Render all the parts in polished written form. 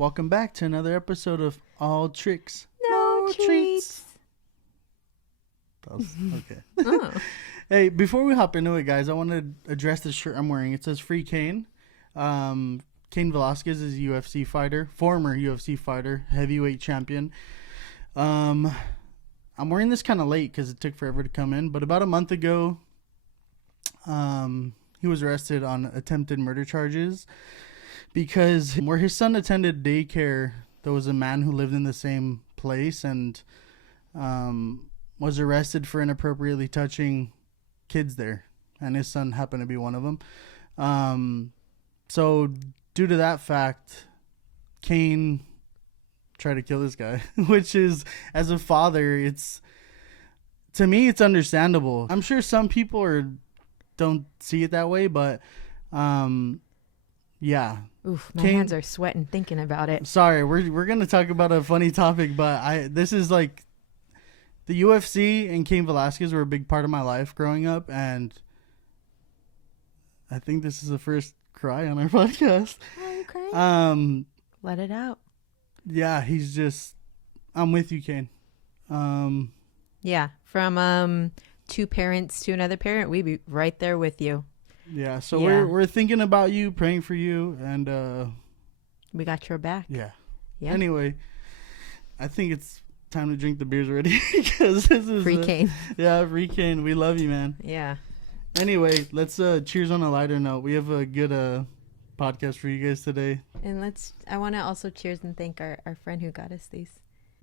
Welcome back to another episode of All Tricks, No Treats. That was, okay. Oh. Hey, before we hop into it, guys, I want to address the shirt I'm wearing. It says Free Kane. Kane Velasquez is a UFC fighter, former UFC fighter, heavyweight champion. I'm wearing this kind of late because it took forever to come in, but about a month ago, he was arrested on attempted murder charges because where his son attended daycare, there was a man who lived in the same place and was arrested for inappropriately touching kids there, and his son happened to be one of them. So due to that fact, Kane tried to kill this guy, which is, as a father, to me it's understandable. I'm sure some people don't see it that way, but yeah. Oof, my hands are sweating thinking about it. Sorry, we're gonna talk about a funny topic, but this is like the UFC and Cain Velasquez were a big part of my life growing up, and I think this is the first cry on our podcast. Are you crying? Let it out. Yeah, I'm with you, Kane. Yeah, from two parents to another parent, we'd be right there with you. Yeah, so yeah. We're thinking about you, praying for you, and we got your back. Yeah. Anyway, I think it's time to drink the beers already because this is Free Kane. Yeah, Free Kane. We love you, man. Yeah. Anyway, let's cheers on a lighter note. We have a good podcast for you guys today. And I want to also cheers and thank our friend who got us these.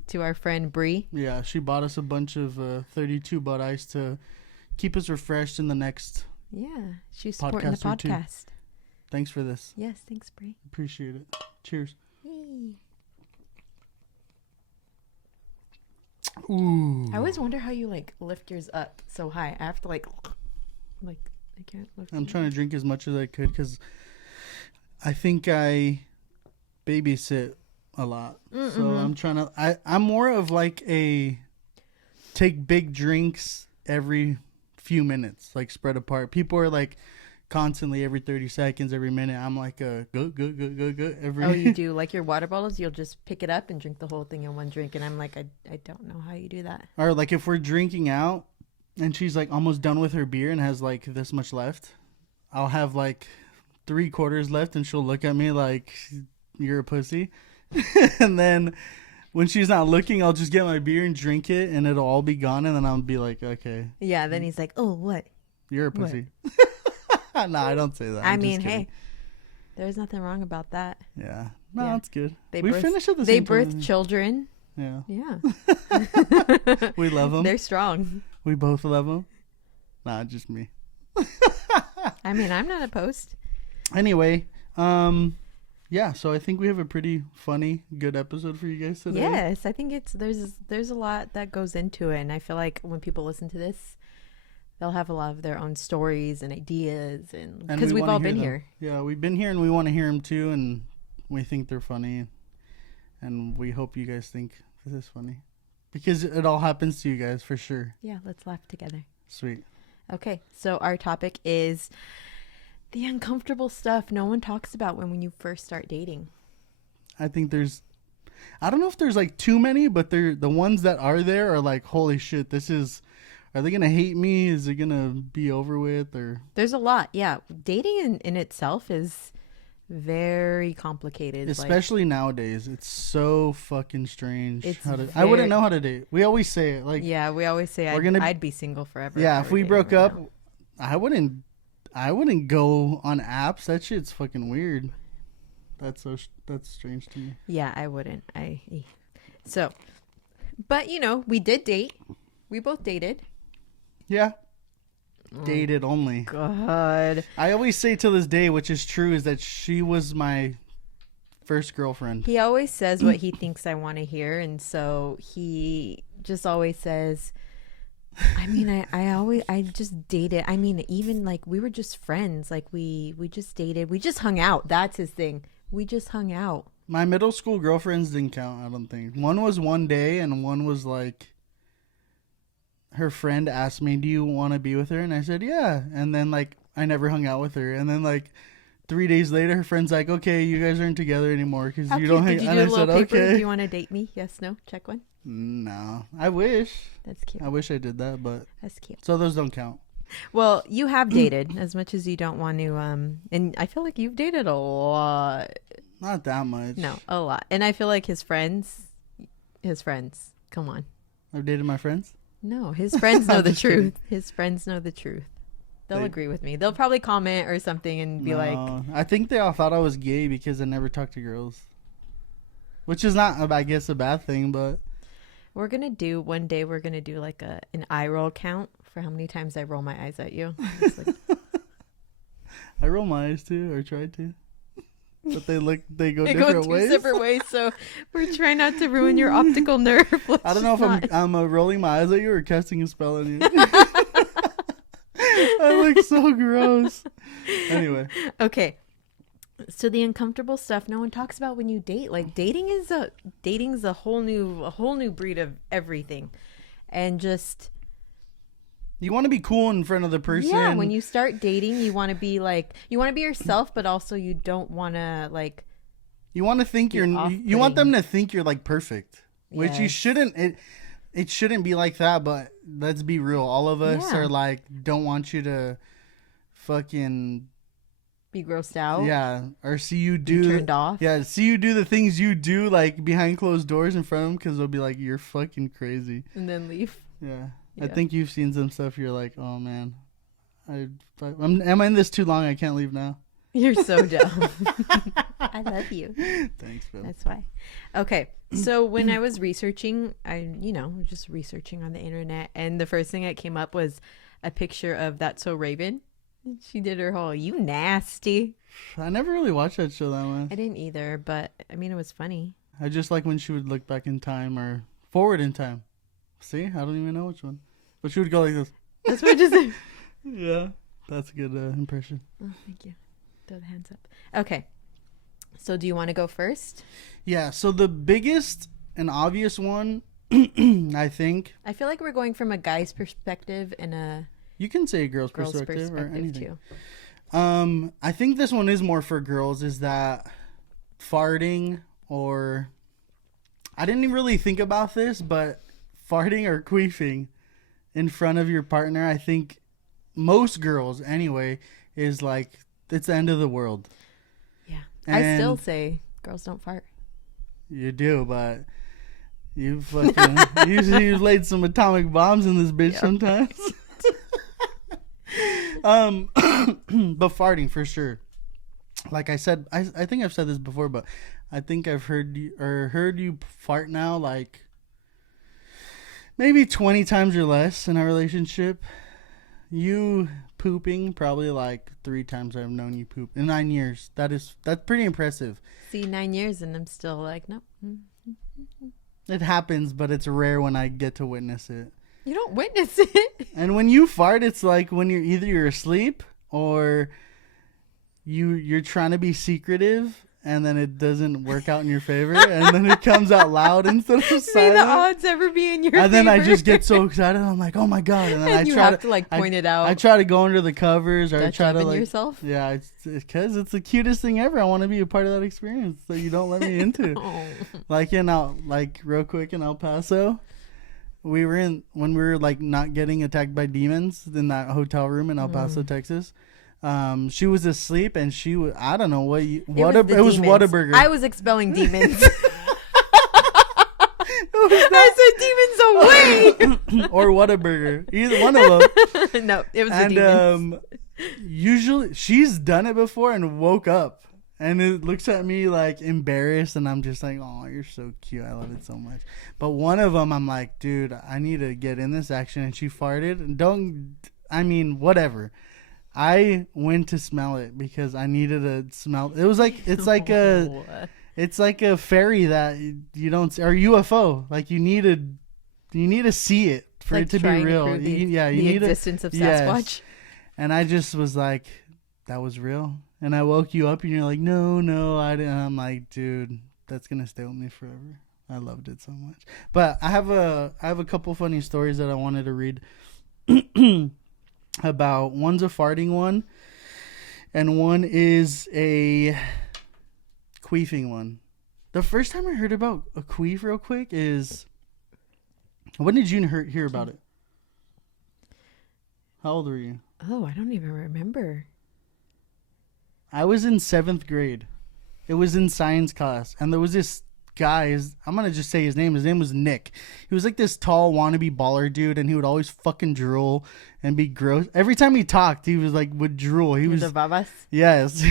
To our friend Bree. Yeah, she bought us a bunch of 32 Bud Ice to keep us refreshed in the next. Yeah, she's supporting the podcast. Thanks for this. Yes, thanks, Bree. Appreciate it. Cheers. Hey. Ooh. I always wonder how you lift yours up so high. I have to I can't lift. I'm trying to drink as much as I could because I think I babysit a lot. Mm-mm. So I'm trying to. I'm more of a take big drinks every few minutes, spread apart. People are constantly every 30 seconds, every minute. I'm go every. Oh, you do your water bottles? You'll just pick it up and drink the whole thing in one drink. And I'm I don't know how you do that. Or if we're drinking out and she's almost done with her beer and has this much left, I'll have 3/4 left and she'll look at me like you're a pussy. And then when she's not looking, I'll just get my beer and drink it and it'll all be gone. And then I'll be like, okay. Yeah. Then he's like, oh, what? You're a pussy. No, I don't say that. I mean, hey, there's nothing wrong about that. Yeah. No, it's good. We finish at the same time. They birth children. Yeah. Yeah. We love them. They're strong. We both love them. Nah, just me. I mean, I'm not opposed. Anyway, yeah, so I think we have a pretty funny, good episode for you guys today. Yes, I think there's a lot that goes into it, and I feel like when people listen to this, they'll have a lot of their own stories and ideas, and because we've all been here. Yeah, we've been here, and we want to hear them too, and we think they're funny, and we hope you guys think this is funny, because it all happens to you guys for sure. Yeah, let's laugh together. Sweet. Okay, so our topic is the uncomfortable stuff no one talks about when you first start dating. I think I don't know if there's too many, but the ones that are there are holy shit, are they going to hate me? Is it going to be over with? Or there's a lot. Yeah. Dating in itself is very complicated. Especially nowadays. It's so fucking strange. I wouldn't know how to date. We always say it. Yeah, we always say I'd be single forever. Yeah, if we broke up, I wouldn't go on apps. That shit's fucking weird. That's strange to me. Yeah, I wouldn't. But we did date. We both dated. Yeah. Dated only. God. I always say to this day, which is true, is that she was my first girlfriend. He always says what he thinks I want to hear, and so he just always says, I mean, I just dated. I mean, even we were just friends. We just dated. We just hung out. That's his thing. We just hung out. My middle school girlfriends didn't count, I don't think. One was one day, and one was her friend asked me, do you want to be with her? And I said, yeah. And then I never hung out with her. And then 3 days later, her friend's like, okay, you guys aren't together anymore because How you cute. don't hang. Did you And do a I little said, paper? okay. Do you want to date me? Yes, no? Check one. No, I wish. That's cute. I wish I did that, but That's cute. so those don't count. Well, you have dated as much as you don't want to. And I feel like you've dated a lot. Not that much. No, a lot. And I feel like his friends. Come on. I've dated my friends. No, his friends know the just kidding. truth. His friends know the truth. They'll They- agree with me. They'll probably comment or something and be like, No, I think they all thought I was gay because I never talked to girls, which is not, I guess, a bad thing. But one day we're gonna do like an eye roll count for how many times I roll my eyes at you. It's like, I roll my eyes too, or try to, but they go they different go two ways. separate ways, so we're trying not to ruin your optical nerve. I don't know if I'm rolling my eyes at you or casting a spell on you. I look so gross. Anyway, Okay. So the uncomfortable stuff no one talks about when you date. Like dating's a whole new breed of everything. And just you want to be cool in front of the person. yeah, when you start dating, you want to be yourself, but also you don't want to like you want to think You're you want them off-putting. to think you're like perfect, which you Yes. shouldn't. It shouldn't be like that. But let's be real. All of us Yeah. are like, don't want you to fucking be grossed out. yeah, or see you Be do turned off. yeah, see you do the things you do like behind closed doors in front of them because they'll be like, you're fucking crazy. And then leave. Yeah. I Yeah. think you've seen some stuff. You're like, oh man, am I in this too long? I can't leave now. You're so dumb. I love you. Thanks, Bill. That's why. Okay. So when I was researching, was just researching on the internet, and the first thing that came up was a picture of That's So Raven. She did her whole, you nasty. I never really watched that show that much. I didn't either, but I mean, it was funny. I just like when she would look back in time or forward in time. See, I don't even know which one, but she would go like this. That's what I just said. Yeah, that's a good impression. Oh, thank you. Throw the hands up. Okay. So do you want to go first? Yeah. So the biggest and obvious one, I think, I feel like we're going from a guy's perspective and a you can say a girl's girl's perspective or perspective anything. too. I think this one is more for girls. Is that farting or I didn't even really think about this, but farting or queefing in front of your partner, I think most girls anyway, is like it's the end of the world. Yeah. I still And- say girls don't fart. You do, but you fucking you've laid some atomic bombs in this bitch Yep. sometimes. But farting for sure. Like I said, I think I've said this before, but I think I've heard you fart now like maybe 20 times or less in our relationship. You pooping probably like 3 times I've known you poop in 9 years. That's pretty impressive. See, 9 years and I'm still like, nope. It happens, but it's rare when I get to witness it. You don't witness it. And when you fart, it's like when you're asleep or you're trying to be secretive and then it doesn't work out in your favor and then it comes out loud instead of May the silent. odds ever be in your And then I favor. just get so excited. I'm like, oh my God. And then and I you try have to like point it I out. try to go under the covers or I Dutch try to oven like yourself. yeah, it's because it's the cutest thing ever. I want to be a part of that experience that you don't let me into. Oh. Like like real quick in El Paso, when we were like not getting attacked by demons in that hotel room in El Paso, Texas. She was asleep and I don't know it was demons. Whataburger. I was expelling demons. I said demons away. Or Whataburger, either one of them. No, it was the And demons. usually she's done it before and woke up and it looks at me like embarrassed and I'm just like, oh, you're so cute, I love it so much. But one of them I'm like, dude, I need to get in this action. And she farted and whatever. I went to smell it because I needed to smell. It was like it's like a fairy that you don't see, or UFO. Like you need to see it for Like it to be trying to real. prove You the need existence of yes. Sasquatch. And I just was like, that was real. And I woke you up and you're like, no, I didn't. I'm like, dude, that's gonna stay with me forever. I loved it so much. But I have a couple funny stories that I wanted to read. About one's a farting one, and one is a queefing one. The first time I heard about a queef real quick is, when did you hear about it? How old were you? Oh, I don't even remember. I was in 7th grade. It was in science class, and there was this guy. I'm gonna just say his name. His name was Nick. He was like this tall wannabe baller dude, and he would always fucking drool and be gross. Every time he talked, he was like would drool. He was the babas. Yes,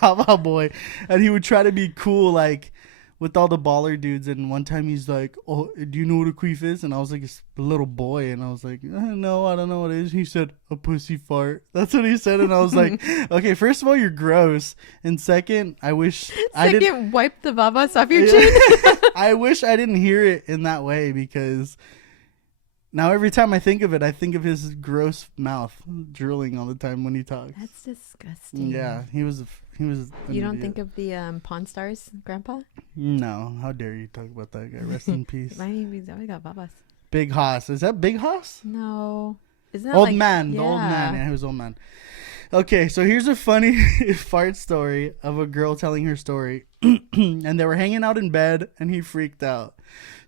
Baba boy, and he would try to be cool like with all the baller dudes. And one time he's like, "Oh, do you know what a queef is?" And I was like a little boy, and I was like, "No, I don't know what it is." He said, "A pussy fart." That's what he said, and I was like, "Okay, first of all, you're gross, and second, I wish I didn't wipe the babas off your chin." I wish I didn't hear it in that way, because now every time I think of it, I think of his gross mouth drooling all the time when he talks. That's disgusting. Yeah, he was. You don't think of the Pawn Stars grandpa? No, how dare you talk about that guy? Rest in peace. I mean, he's always got babas. Big Hoss. Is that Big Hoss? No. Isn't that Old like, man. yeah. The old man. Yeah, he was old man. Okay, so here's a funny fart story of a girl telling her story. And they were hanging out in bed, and he freaked out.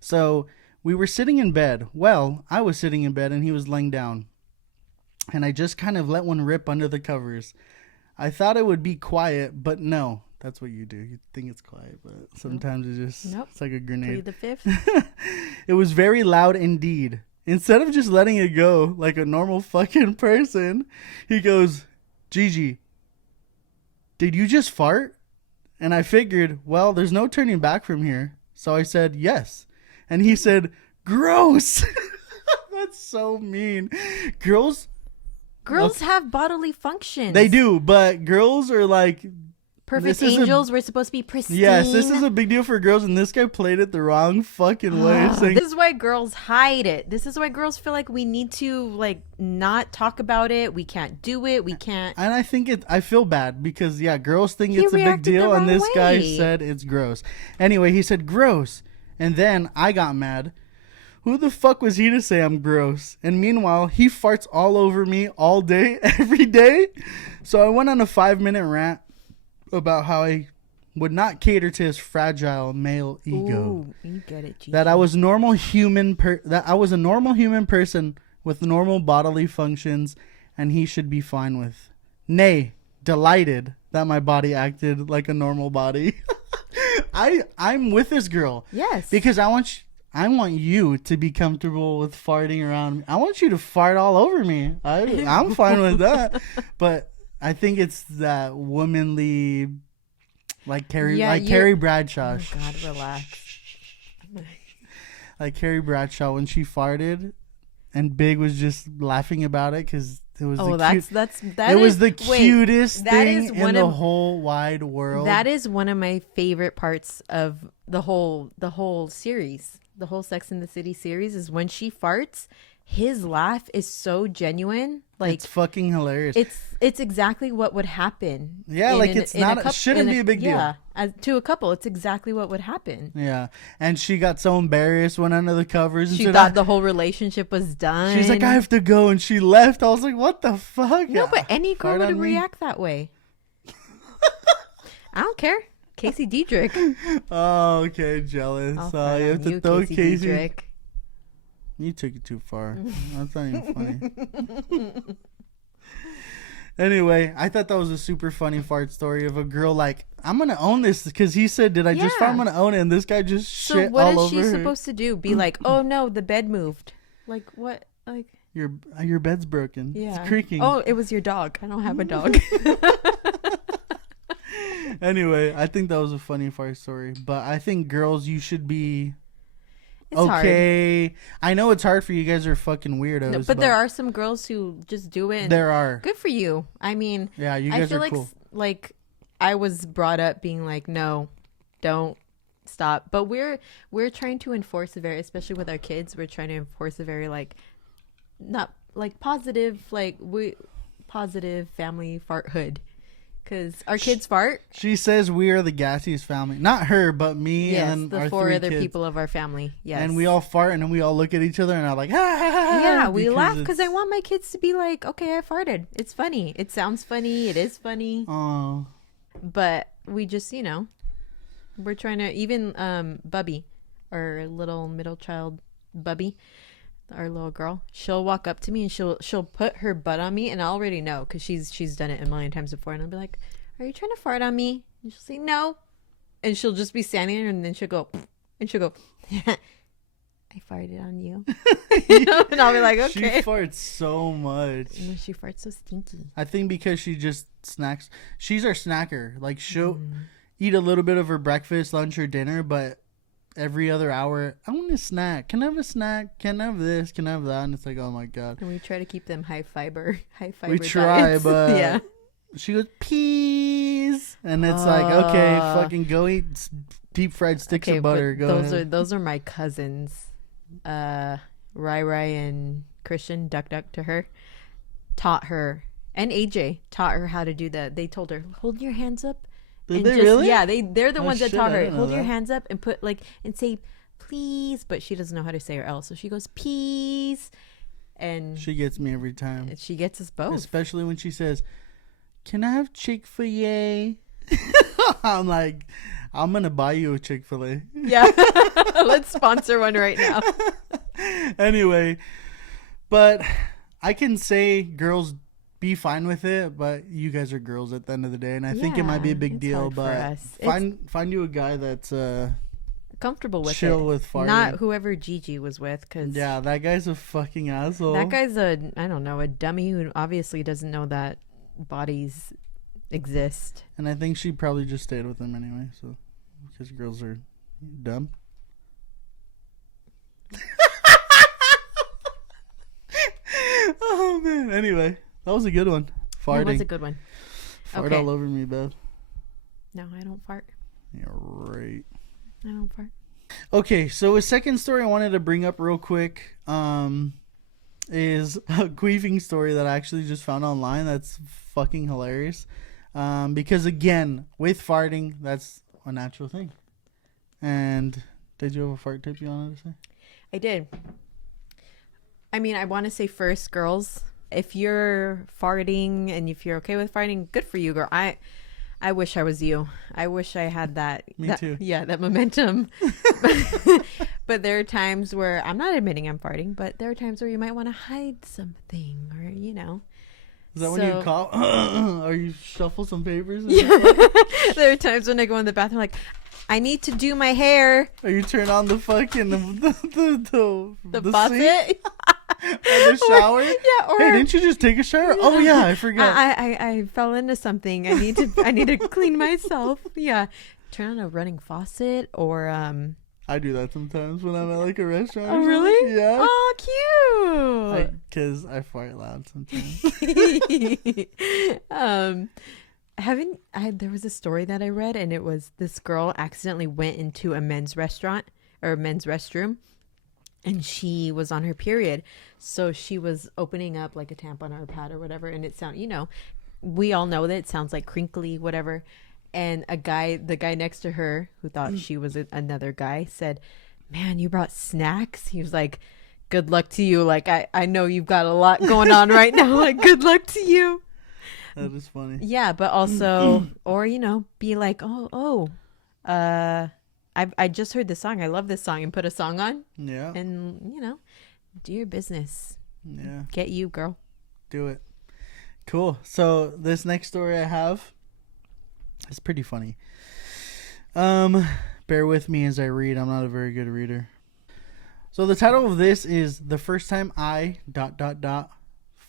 So we were sitting in bed. Well, I was sitting in bed, and he was laying down. And I just kind of let one rip under the covers. I thought it would be quiet, but no. That's what you do. You think it's quiet, but sometimes it's like a grenade. Plead the fifth. It was very loud indeed. Instead of just letting it go like a normal fucking person, he goes, "Gigi, did you just fart?" And I figured, well, there's no turning back from here. So I said, "Yes." And he said, "Gross." That's so mean. Girls have bodily functions. They do, but girls are like perfect angels. We're supposed to be pristine. Yes, this is a big deal for girls, and this guy played it the wrong fucking way. Saying, this is why girls hide it. This is why girls feel like we need to like not talk about it. We can't do it. We can't. And I feel bad because girls think it's a big deal, and this guy said it's gross. Anyway, he said gross, and then I got mad. Who the fuck was he to say I'm gross? And meanwhile, he farts all over me all day, every day. So I went on a 5-minute rant about how I would not cater to his fragile male ego. Ooh, you get it, Gigi. That I was normal human. That I was a normal human person with normal bodily functions, and he should be fine with. Nay, delighted that my body acted like a normal body. I'm with this girl. Yes. Because I want you to be comfortable with farting around me. I want you to fart all over me. I'm fine with that. But I think it's that womanly, like Carrie Bradshaw. Oh God, relax. Like Carrie Bradshaw when she farted, and Big was just laughing about it because it was the cutest thing in the whole wide world. That is one of my favorite parts of the whole series. The whole Sex and the City series is when she farts. His laugh is so genuine. Like, it's fucking hilarious. It's exactly what would happen. Yeah, it shouldn't be a big deal. Yeah, to a couple, it's exactly what would happen. Yeah, and she got so embarrassed, went under the covers. And she thought the whole relationship was done. She's like, "I have to go," and she left. I was like, "What the fuck?" No, but any girl would react that way. I don't care. Casey Diedrich. Oh, okay, jealous. You have to throw Casey. Diedrich. You took it too far. That's not even funny. Anyway, I thought that was a super funny fart story of a girl like, I'm going to own this because he said, did I just fart? I'm going to own it. And this guy just shit all over her. So what is she supposed to do? Be like, oh no, the bed moved. Like what? Like your bed's broken. Yeah. It's creaking. Oh, it was your dog. I don't have a dog. Anyway, I think that was a funny fart story. But I think girls, you should be... It's hard. I know it's hard for you guys are fucking weirdos. No, but there are some girls who just do it. There are. Good for you. I mean, yeah, you guys are cool. Like I was brought up being like, no, don't stop. But we're trying to enforce a very, especially with our kids, we're trying to enforce a very not like positive, positive family farthood. Because our kids fart. She says we are the gassiest family. Not her, but me Yes, and the our 4 three other kids. people of our family. Yes. And we all fart and then we all look at each other and are like, ah. Yeah, we laugh because I want my kids to be like, okay, I farted. It's funny. It sounds funny. It is funny. Oh. But we just, we're trying to, even Bubby, our little middle child, Bubby, our little girl, she'll walk up to me and she'll put her butt on me, and I already know because she's done it a million times before, and I'll be like, are you trying to fart on me? And she'll say no, and she'll just be standing there, and then she'll go I farted on you. And I'll be like, okay. She farts so much. She farts so stinky. I think because she just snacks. She's our snacker. Like, she'll eat a little bit of her breakfast, lunch, or dinner, but every other hour, I want a snack. Can I have a snack? Can I have this? Can I have that? And it's like, oh my God. And we try to keep them high fiber. We try, diets. but yeah. She goes, peas. And it's like, okay, fucking go eat deep fried sticks of butter. Go ahead. Those are my cousins. Rai and Christian, Duck to her, taught her, and AJ taught her how to do that. They told her, hold your hands up. Did they really? Yeah, they're the ones that taught her. Hold your that. hands up and put and say please, but she doesn't know how to say or else, so she goes peas, and she gets me every time. She gets us both, especially when she says, "Can I have Chick-fil-A?" I'm like, I'm gonna buy you a Chick-fil-A. Yeah, let's sponsor one right now. Anyway, but I can say girls be fine with it, but you guys are girls at the end of the day, and I think it might be a big deal. But find you a guy that's comfortable with chill it. With farting. Not whoever Gigi was with, because that guy's a fucking asshole. That guy's a dummy who obviously doesn't know that bodies exist. And I think she probably just stayed with him anyway, so because girls are dumb. Oh man. Anyway, that was a good one. Farting. That was a good one. Fart all over me, Bev. No, I don't fart. Yeah, right. I don't fart. Okay, so a second story I wanted to bring up real quick is a queefing story that I actually just found online that's fucking hilarious. Because again, with farting, that's a natural thing. And did you have a fart tip you wanted to say? I did. I mean, I want to say first, girls, if you're farting and if you're okay with farting, good for you, girl. I wish I was you. I wish I had that. Me too. Yeah, that momentum. But there are times where I'm not admitting I'm farting, but there are times where you might want to hide something, or Is that when you call or you shuffle some papers? Yeah. There are times when I go in the bathroom like, I need to do my hair. Or you turn on the fucking the faucet. Or the shower. Or hey, didn't you just take a shower? Oh yeah, I forgot. I fell into something. I need to clean myself. Yeah. Turn on a running faucet or I do that sometimes when I'm at like a restaurant. Oh really? Yeah. Oh, cute. Because I fart loud sometimes. There was a story that I read, and it was this girl accidentally went into a men's restaurant or a men's restroom, and she was on her period, so she was opening up like a tampon or a pad or whatever, and it sounded, we all know that it sounds like crinkly, whatever. And the guy next to her, who thought she was another guy, said, "Man, you brought snacks?" He was like, "Good luck to you. Like, I know you've got a lot going on right now. Like, good luck to you." That is funny. Yeah, but also, or be like, I just heard this song. I love this song, and put a song on. Yeah. And do your business. Yeah. Get you, girl. Do it. Cool. So this next story I have is pretty funny. Bear with me as I read. I'm not a very good reader. So the title of this is "The First Time I ...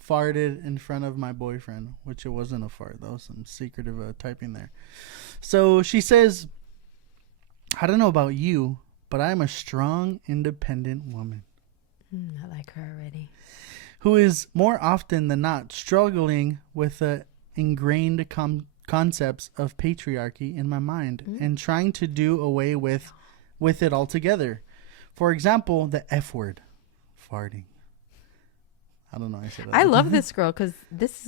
farted in front of my boyfriend," which it wasn't a fart. That was some secretive typing there. So she says, "I don't know about you, but I am a strong, independent woman. I like her already. Who is more often than not struggling with the ingrained concepts of patriarchy in my mind and trying to do away with it altogether. For example, the F word, farting. I don't know. I said that. I love this girl because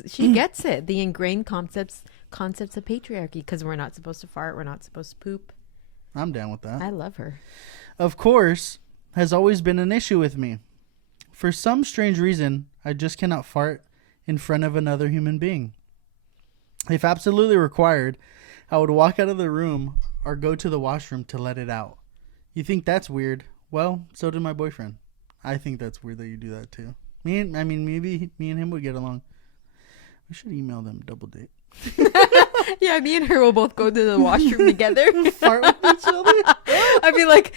she gets it. The ingrained concepts of patriarchy, because we're not supposed to fart. We're not supposed to poop. I'm down with that. I love her. Of course, has always been an issue with me. For some strange reason, I just cannot fart in front of another human being. If absolutely required, I would walk out of the room or go to the washroom to let it out. You think that's weird? Well, so did my boyfriend. I think that's weird that you do that too. Maybe me and him would get along. We should email them, double date. Yeah, me and her will both go to the washroom together. Fart with each other? I'd be like,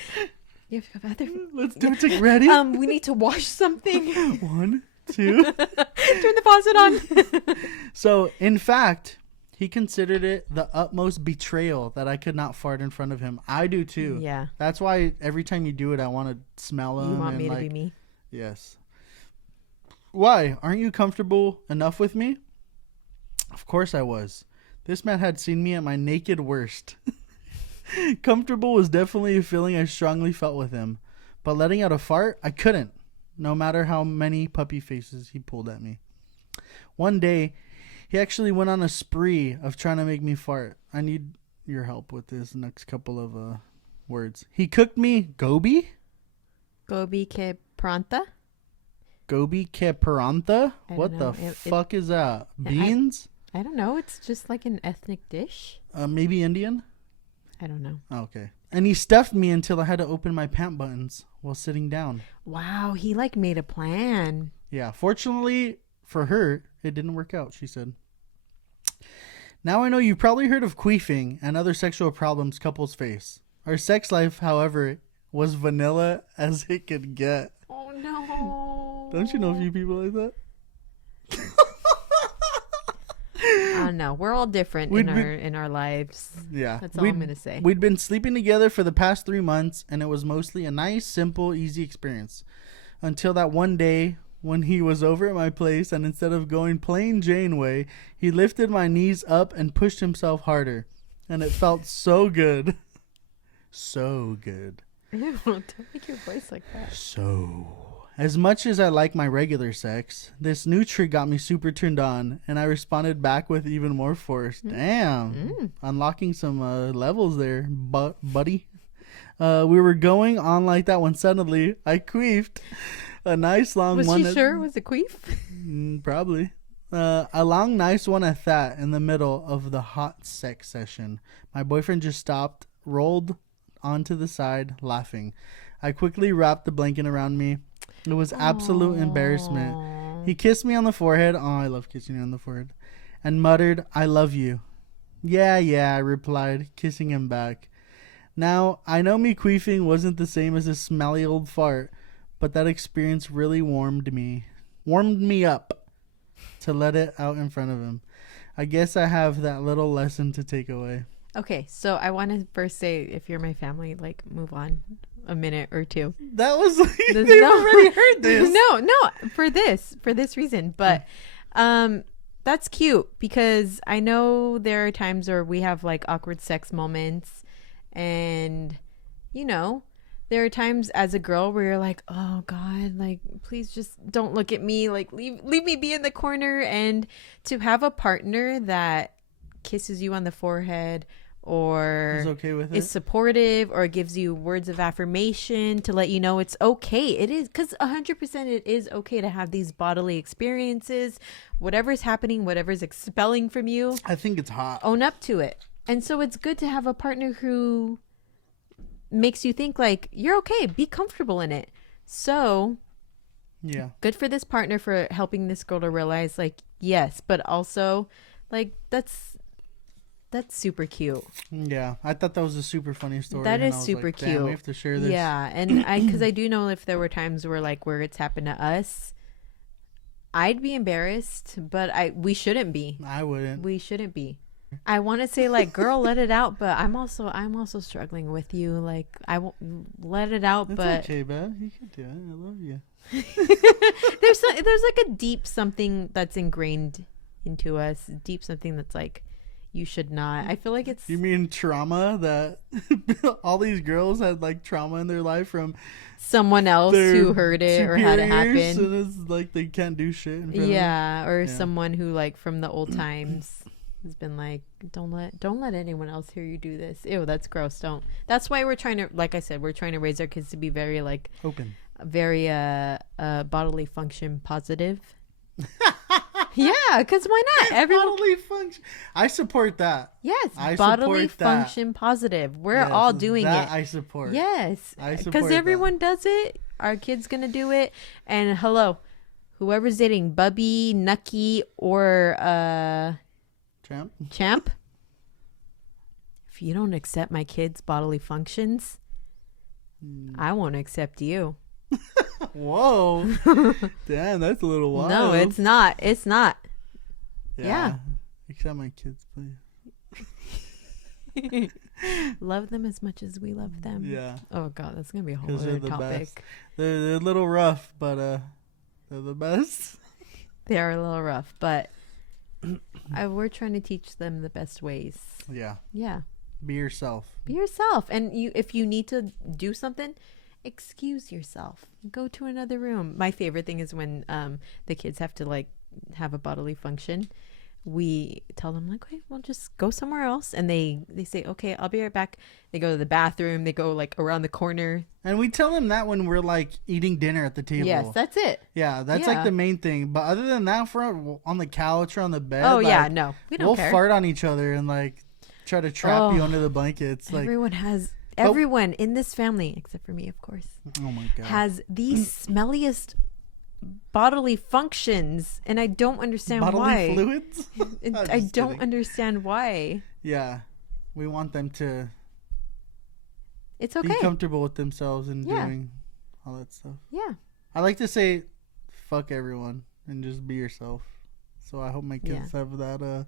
you have to go bathroom. Let's do it together. Ready? We need to wash something. 1, 2. Turn the faucet on. So, in fact, he considered it the utmost betrayal that I could not fart in front of him. I do too. Yeah. That's why every time you do it, I want to smell him. You want me to be me? Yes. Why? Aren't you comfortable enough with me? Of course I was. This man had seen me at my naked worst. Comfortable was definitely a feeling I strongly felt with him. But letting out a fart, I couldn't. No matter how many puppy faces he pulled at me. One day, he actually went on a spree of trying to make me fart. I need your help with this next couple of words. He cooked me gobi? Gobi que pronta? Gobi que parenthood? What the fuck is that? Beans? I don't know. It's just like an ethnic dish. Maybe Indian? I don't know. Oh, okay. And he stuffed me until I had to open my pant buttons while sitting down. Wow, he like made a plan. Yeah, fortunately for her, it didn't work out, she said. Now I know you've probably heard of queefing and other sexual problems couples face. Our sex life, however, was vanilla as it could get. Oh no. Don't you know a few people like that? I don't know. We're all different in our lives. Yeah. That's all I'm going to say. We'd been sleeping together for the past 3 months, and it was mostly a nice, simple, easy experience. Until that one day when he was over at my place, and instead of going plain Jane way, he lifted my knees up and pushed himself harder. And it felt so good. So good. Ew, don't make your voice like that. So, as much as I like my regular sex, this new trick got me super turned on, and I responded back with even more force. Damn. Unlocking some levels there, buddy. We were going on like that when suddenly I queefed. A nice long was one. Was she sure it was a queef? Probably. A long, nice one at that in the middle of the hot sex session. My boyfriend just stopped, rolled onto the side, laughing. I quickly wrapped the blanket around me. It was absolute embarrassment. He kissed me on the forehead. Oh, I love kissing you on the forehead. And muttered, I love you. Yeah, I replied, kissing him back. Now, I know me queefing wasn't the same as a smelly old fart, but that experience really warmed me up to let it out in front of him. I guess I have that little lesson to take away. Okay, so I want to first say, if you're my family, like, move on a minute or two. That was like, they've already heard this. No, for this reason. But that's cute, because I know there are times where we have like awkward sex moments, and you know, there are times as a girl where you're like, oh God, like, please just don't look at me, like, leave me be in the corner. And to have a partner that kisses you on the forehead, or is okay with it, is supportive, or gives you words of affirmation to let you know it's okay. It is, because 100% it is okay to have these bodily experiences. Whatever's happening, whatever's expelling from you, I think it's hot. Own up to it. And so it's good to have a partner who makes you think like you're okay, be comfortable in it. So yeah, good for this partner for helping this girl to realize, like, yes, but also like that's super cute. Yeah, I thought that was a super funny story. That is super like, cute. We have to share this. Yeah, and because I do know if there were times where it's happened to us, I'd be embarrassed, but we shouldn't be. I wouldn't. We shouldn't be. I want to say like, girl, let it out, but I'm also struggling with you. Like, I won't let it out, it's but okay, babe. You can do it. I love you. There's like a deep something that's ingrained into us, deep something that's like, You should not. I feel like it's... You mean trauma that all these girls had like trauma in their life from someone else who heard it or had it happen. And it's like they can't do shit in front Yeah, of or someone who like from the old times has been like, don't let anyone else hear you do this. Ew, that's gross. Don't. That's why we're trying to, like I said, we're trying to raise our kids to be very like open, very bodily function positive. Yeah, because why not? Everyone bodily function. I support that. Yes, I bodily support that. function positive. We're all doing that it. I support. Yes, I support because everyone does it. Our kid's gonna do it. And hello, whoever's dating Bubby, Nucky, or Champ. If you don't accept my kid's bodily functions, I won't accept you. Whoa. Damn, that's a little wild. No, it's not. It's not. Yeah. Accept my kids, please. Love them as much as we love them. Yeah. Oh God, that's gonna be a whole other topic. Best. They're a little rough, but they're the best. They are a little rough, but we're trying to teach them the best ways. Yeah. Yeah. Be yourself. Be yourself, and if you need to do something, excuse yourself. Go to another room. My favorite thing is when the kids have to like have a bodily function. We tell them like, okay, well, just go somewhere else, and they say, okay, I'll be right back. They go to the bathroom. They go like around the corner, and we tell them that when we're like eating dinner at the table. Yes, that's it. Yeah, that's like the main thing. But other than that, if we're on the couch or on the bed, oh like, yeah, no, we don't care. We'll fart on each other and like try to trap you under the blankets. Like everyone in this family, except for me, of course. Oh my God. Has the smelliest bodily functions, and I don't understand why. Bodily fluids? I don't understand why. Yeah, we want them to. It's okay. Be comfortable with themselves and doing all that stuff. Yeah. I like to say, fuck everyone and just be yourself. So I hope my kids have that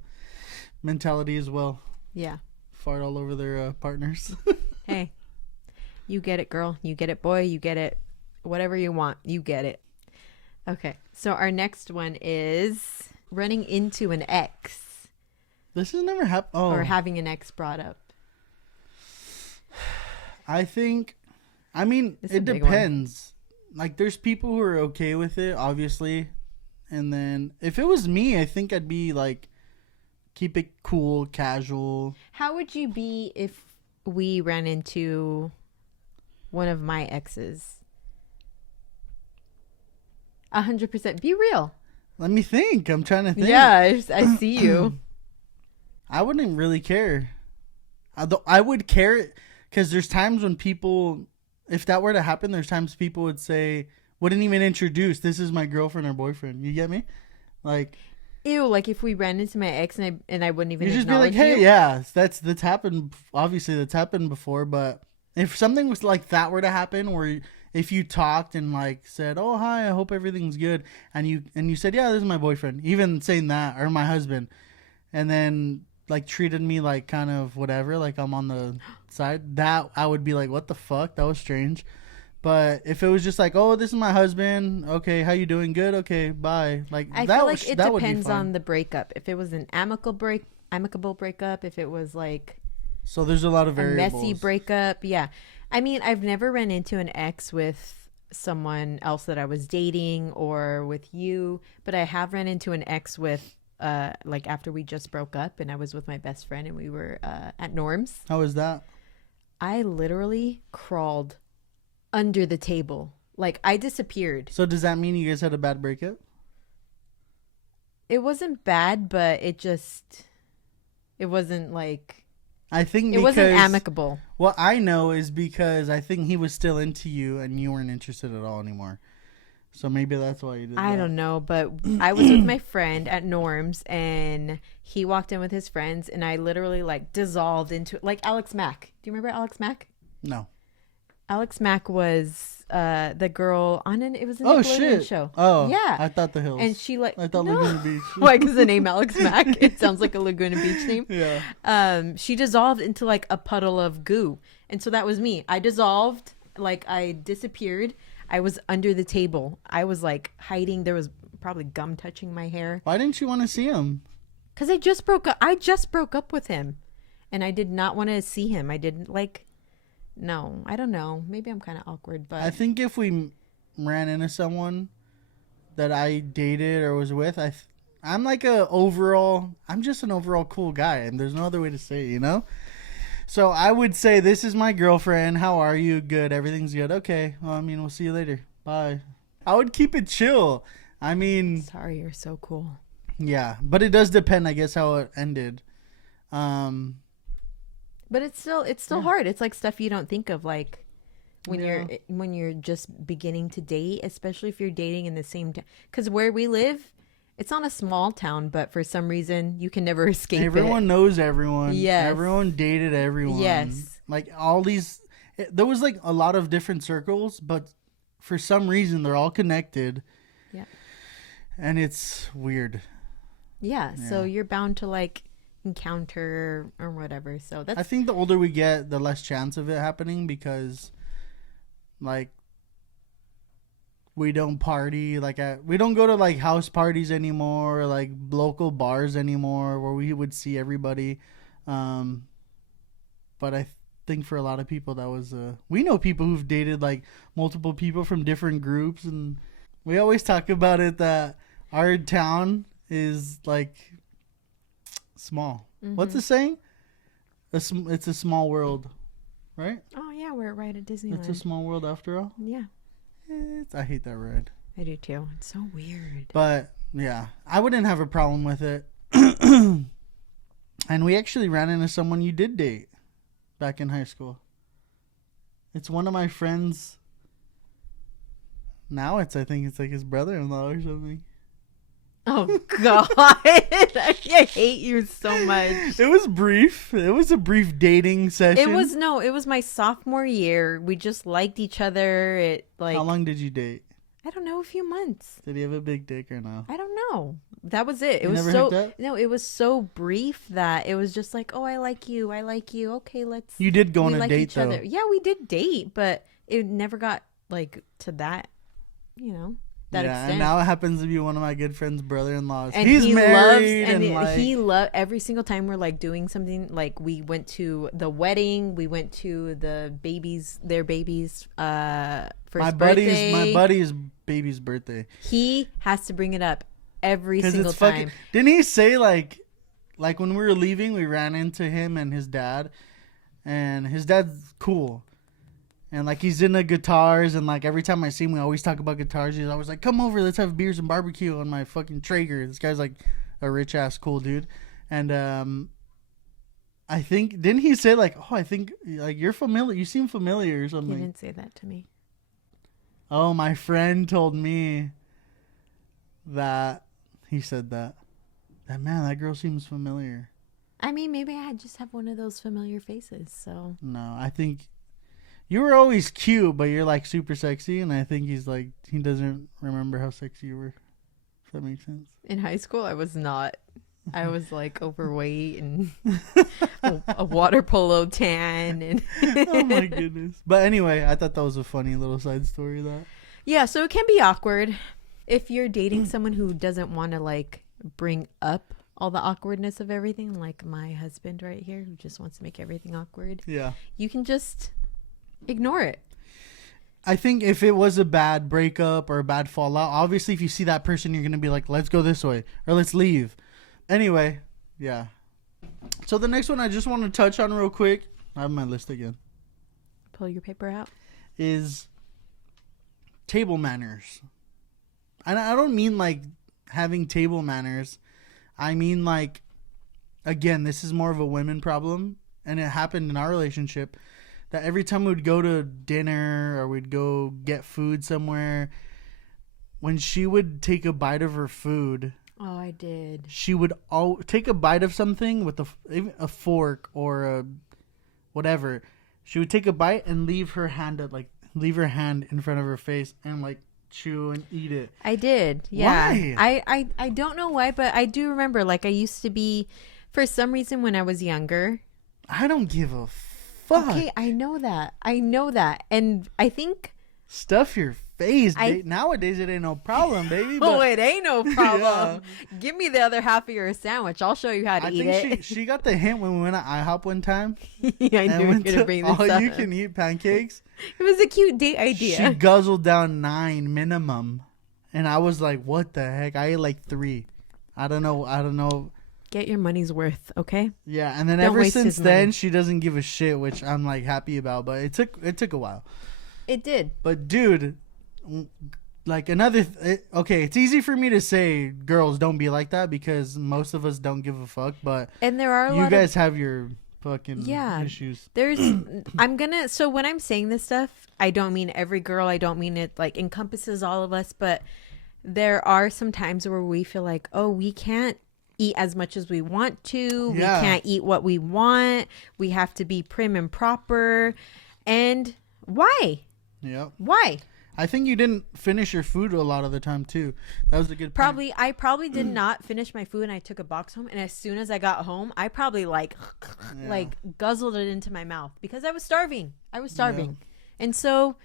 mentality as well. Yeah. Fart all over their partners. Hey, you get it, girl. You get it, boy. You get it. Whatever you want, you get it. Okay. So our next one is running into an ex. This has never happened. Oh. Or having an ex brought up. I mean, it depends. Like, there's people who are okay with it, obviously. And then if it was me, I think I'd be like, keep it cool, casual. How would you be if we ran into one of my exes? 100%. Be real. Let me think. I'm trying to think. Yeah, I see you. I wouldn't really care. I would care because there's times when people, if that were to happen, there's times people would say, wouldn't even introduce, this is my girlfriend or boyfriend. You get me? Like, ew, like if we ran into my ex and I wouldn't even just be like, hey, yeah, that's happened. Obviously, that's happened before. But if something was like that were to happen, where if you talked and like said, oh, hi, I hope everything's good, and you said, yeah, this is my boyfriend, even saying that, or my husband, and then like treated me like kind of whatever, like I'm on the side, that I would be like, what the fuck? That was strange. But if it was just like, oh, this is my husband, okay, how you doing? Good, okay, bye. Like I feel like it depends on the breakup. If it was an amicable breakup, if it was like, so there's a lot of variables. A messy breakup, yeah. I mean, I've never run into an ex with someone else that I was dating or with you, but I have run into an ex with like after we just broke up and I was with my best friend and we were at Norm's. How was that? I literally crawled under the table. Like, I disappeared. So does that mean you guys had a bad breakup? It wasn't bad, but it wasn't like, I think it wasn't amicable. What I know is because I think he was still into you and you weren't interested at all anymore. So maybe that's why you did that. I don't know, but I was with my friend at Norm's and he walked in with his friends and I literally like dissolved into, like Alex Mack. Do you remember Alex Mack? No. Alex Mack was the girl on it was a Nickelodeon show. Oh, yeah. I thought the Hills. And she like, I thought Laguna Beach. Why? Because the name Alex Mack, it sounds like a Laguna Beach name. Yeah. She dissolved into like a puddle of goo, and so that was me. I dissolved, like I disappeared. I was under the table. I was like hiding. There was probably gum touching my hair. Why didn't you want to see him? Because I just broke up with him, and I did not want to see him. I didn't like. No, I don't know. Maybe I'm kind of awkward, but I think if we ran into someone that I dated or was with, I'm like I'm just an overall cool guy, and there's no other way to say it, you know? So I would say, this is my girlfriend. How are you? Good. Everything's good. Okay. Well, I mean, we'll see you later. Bye. I would keep it chill. I mean, sorry, you're so cool. yeah, but it does depend, I guess, how it ended. But it's still hard. It's like stuff you don't think of, like when you're just beginning to date, especially if you're dating in the same town. Because where we live, it's not a small town, but for some reason you can never escape Everyone knows everyone. Yes. Everyone dated everyone. Yes. Like all these, there was like a lot of different circles, but for some reason they're all connected. Yeah. And it's weird. Yeah. So you're bound to like encounter or whatever. So I think the older we get, the less chance of it happening, because like we don't party we don't go to like house parties anymore, or like local bars anymore where we would see everybody. But I think for a lot of people that was we know people who've dated like multiple people from different groups, and we always talk about it that our town is like small. Mm-hmm. What's the saying? It's a small world, right? Oh yeah, we're right at Disneyland. It's a small world after all. Yeah. I hate that ride. I do too. It's so weird. But yeah, I wouldn't have a problem with it. And we actually ran into someone you did date back in high school. It's one of my friends. Now I think it's like his brother-in-law or something. Oh God, I hate you so much. It was brief. It was a brief dating session. It was my sophomore year. We just liked each other. How long did you date? I don't know, a few months. Did he have a big dick or no? I don't know. That was it. It You was never so hooked up? no, it was so brief that it was just like, oh, I like you. Okay, let's. You did go on we a like date each though. other. Yeah, we did date, but it never got like to that. That extent. And now it happens to be one of my good friend's brother-in-laws. And He's he married, loves, and like, he loved every single time we're like doing something. Like we went to the wedding, we went to their baby's first birthday. My buddy's baby's birthday. He has to bring it up every single time. Didn't he say like when we were leaving, we ran into him and his dad, and his dad's cool. And like he's into guitars, and like every time I see him, we always talk about guitars. He's always like, "Come over, let's have beers and barbecue on my fucking Traeger." This guy's like a rich ass cool dude, and I think didn't he say like, "Oh, I think like you're familiar. You seem familiar or something." He didn't say that to me. Oh, my friend told me that he said that. That girl seems familiar. I mean, maybe I just have one of those familiar faces. So no, I think. You were always cute, but you're like super sexy, and I think he's like he doesn't remember how sexy you were. If that makes sense. In high school, I was not. I was like overweight and a water polo tan, and oh my goodness! But anyway, I thought that was a funny little side story. Yeah, so it can be awkward if you're dating someone who doesn't want to like bring up all the awkwardness of everything, like my husband right here, who just wants to make everything awkward. Yeah, you can just ignore it. I think if it was a bad breakup or a bad fallout, obviously if you see that person, you're going to be like, let's go this way or let's leave. Anyway, yeah. So the next one I just want to touch on real quick, I have my list again. Pull your paper out. Is table manners. And I don't mean like having table manners. I mean like, again, this is more of a women problem, and it happened in our relationship. That every time we'd go to dinner or we'd go get food somewhere, when she would take a bite of her food, oh, I did. She would take a bite of something with a fork or a whatever. She would take a bite and leave her hand in front of her face and like chew and eat it. I did. Yeah. Why? I don't know why, but I do remember. Like I used to be, for some reason, when I was younger. I don't give a fuck. Okay, I know that. And I think stuff your face. Nowadays, it ain't no problem, baby. Oh, it ain't no problem. Give me the other half of your sandwich. I'll show you how to eat it. She got the hint when we went to IHOP one time. I knew you were going to bring this up. All you can eat pancakes. It was a cute date idea. She guzzled down 9 minimum. And I was like, what the heck? I ate like 3. I don't know. Get your money's worth, okay? Yeah, and then ever since then, she doesn't give a shit, which I'm like happy about. But it took a while. It did. But dude, like okay, it's easy for me to say girls don't be like that because most of us don't give a fuck. But and there are you guys have your fucking issues. So when I'm saying this stuff, I don't mean every girl. I don't mean it like encompasses all of us, but there are some times where we feel like, oh, we can't eat as much as we want to. We can't eat what we want. We have to be prim and proper. And why? Yeah. Why? I think you didn't finish your food a lot of the time too. That was a good point. I probably did not finish my food, and I took a box home, and as soon as I got home, I probably like guzzled it into my mouth because I was starving. Yeah. And so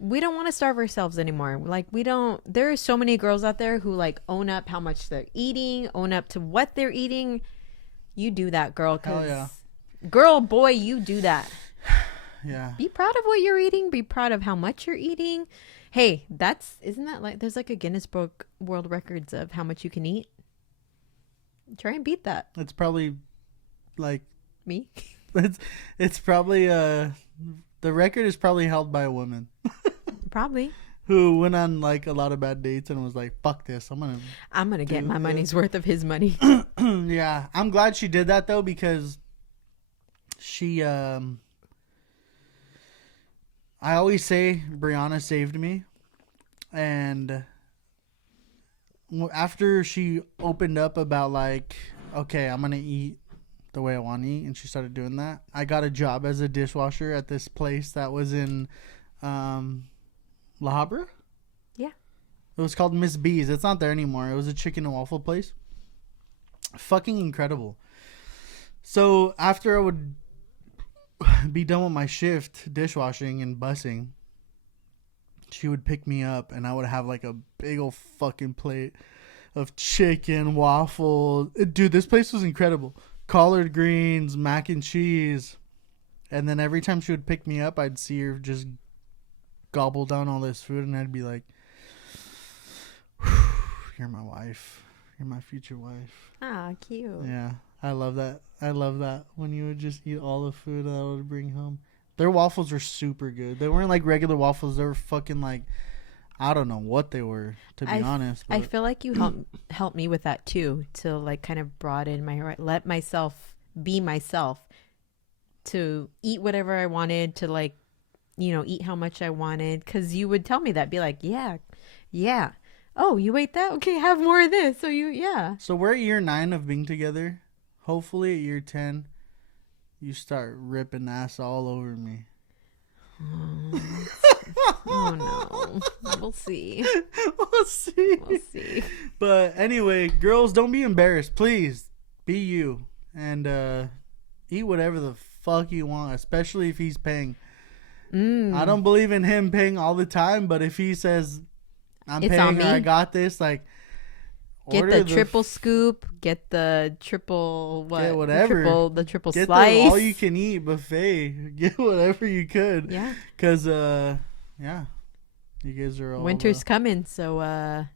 we don't want to starve ourselves anymore. Like there are so many girls out there who like own up how much they're eating, own up to what they're eating. You do that, girl. Hell yeah. Girl, boy, you do that. Yeah. Be proud of what you're eating. Be proud of how much you're eating. Hey, isn't that like, there's like a Guinness Book World Records of how much you can eat. Try and beat that. It's probably like me. It's probably the record is probably held by a woman. Probably. Who went on like a lot of bad dates and was like, fuck this. I'm gonna get my money's worth of his money. Yeah. I'm glad she did that though, because she I always say Briana saved me, and after she opened up about like, okay, I'm gonna eat the way I want to eat, and she started doing that, I got a job as a dishwasher at this place that was in La Habra. Yeah, it was called Miss B's. It's not there anymore. It was a chicken and waffle place. Fucking incredible. So after I would be done with my shift dishwashing and bussing, she would pick me up and I would have like a big old fucking plate of chicken, waffle. Dude, this place was incredible. Collard greens, mac and cheese. And then every time she would pick me up, I'd see her just gobble down all this food, and I'd be like, you're my wife. You're my future wife. Ah, cute. Yeah. I love that. I love that when you would just eat all the food that I would bring home. Their waffles were super good. They weren't like regular waffles. They were fucking like, I don't know what they were, to be honest. But. I feel like you helped me with that too, to like kind of broaden let myself be myself, to eat whatever I wanted, to like, eat how much I wanted. Because you would tell me that, be like, yeah. Oh, you ate that? Okay, have more of this. So we're at year 9 of being together. Hopefully at year 10, you start ripping ass all over me. Oh no. We'll see. We'll see. But anyway, girls, don't be embarrassed. Please, be you. And eat whatever the fuck you want, especially if he's paying. I don't believe in him paying all the time, but if he says, I'm paying or I got this, like... Get the triple scoop. Get the triple Get whatever. The triple get slice. Get the all-you-can-eat buffet. Get whatever you could. Yeah. Because, yeah. You guys are all... Winter's coming, so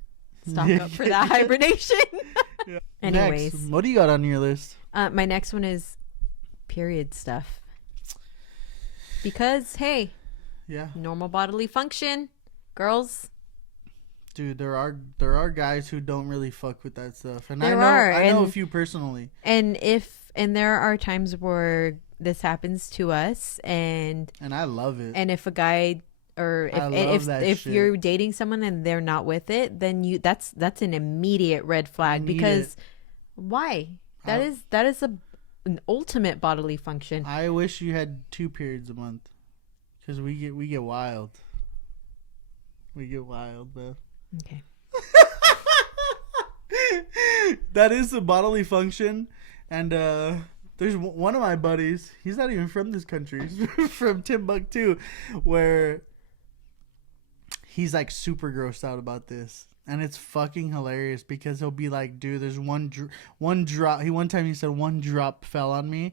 stock up for that hibernation. Yeah. Anyways. Next, what do you got on your list? My next one is period stuff. Because, hey. Yeah. Normal bodily function. Girls... Dude, there are guys who don't really fuck with that stuff, and I know a few personally. And there are times where this happens to us, and I love it. And if a guy or if you're dating someone and they're not with it, then that's an immediate red flag, because why? That is an ultimate bodily function. I wish you had 2 periods a month, because we get wild. We get wild, though. Okay. That is the bodily function. And there's one of my buddies, he's not even from this country, he's from Timbuktu, where he's like super grossed out about this. And it's fucking hilarious because he'll be like, dude, there's one drop. One time he said one drop fell on me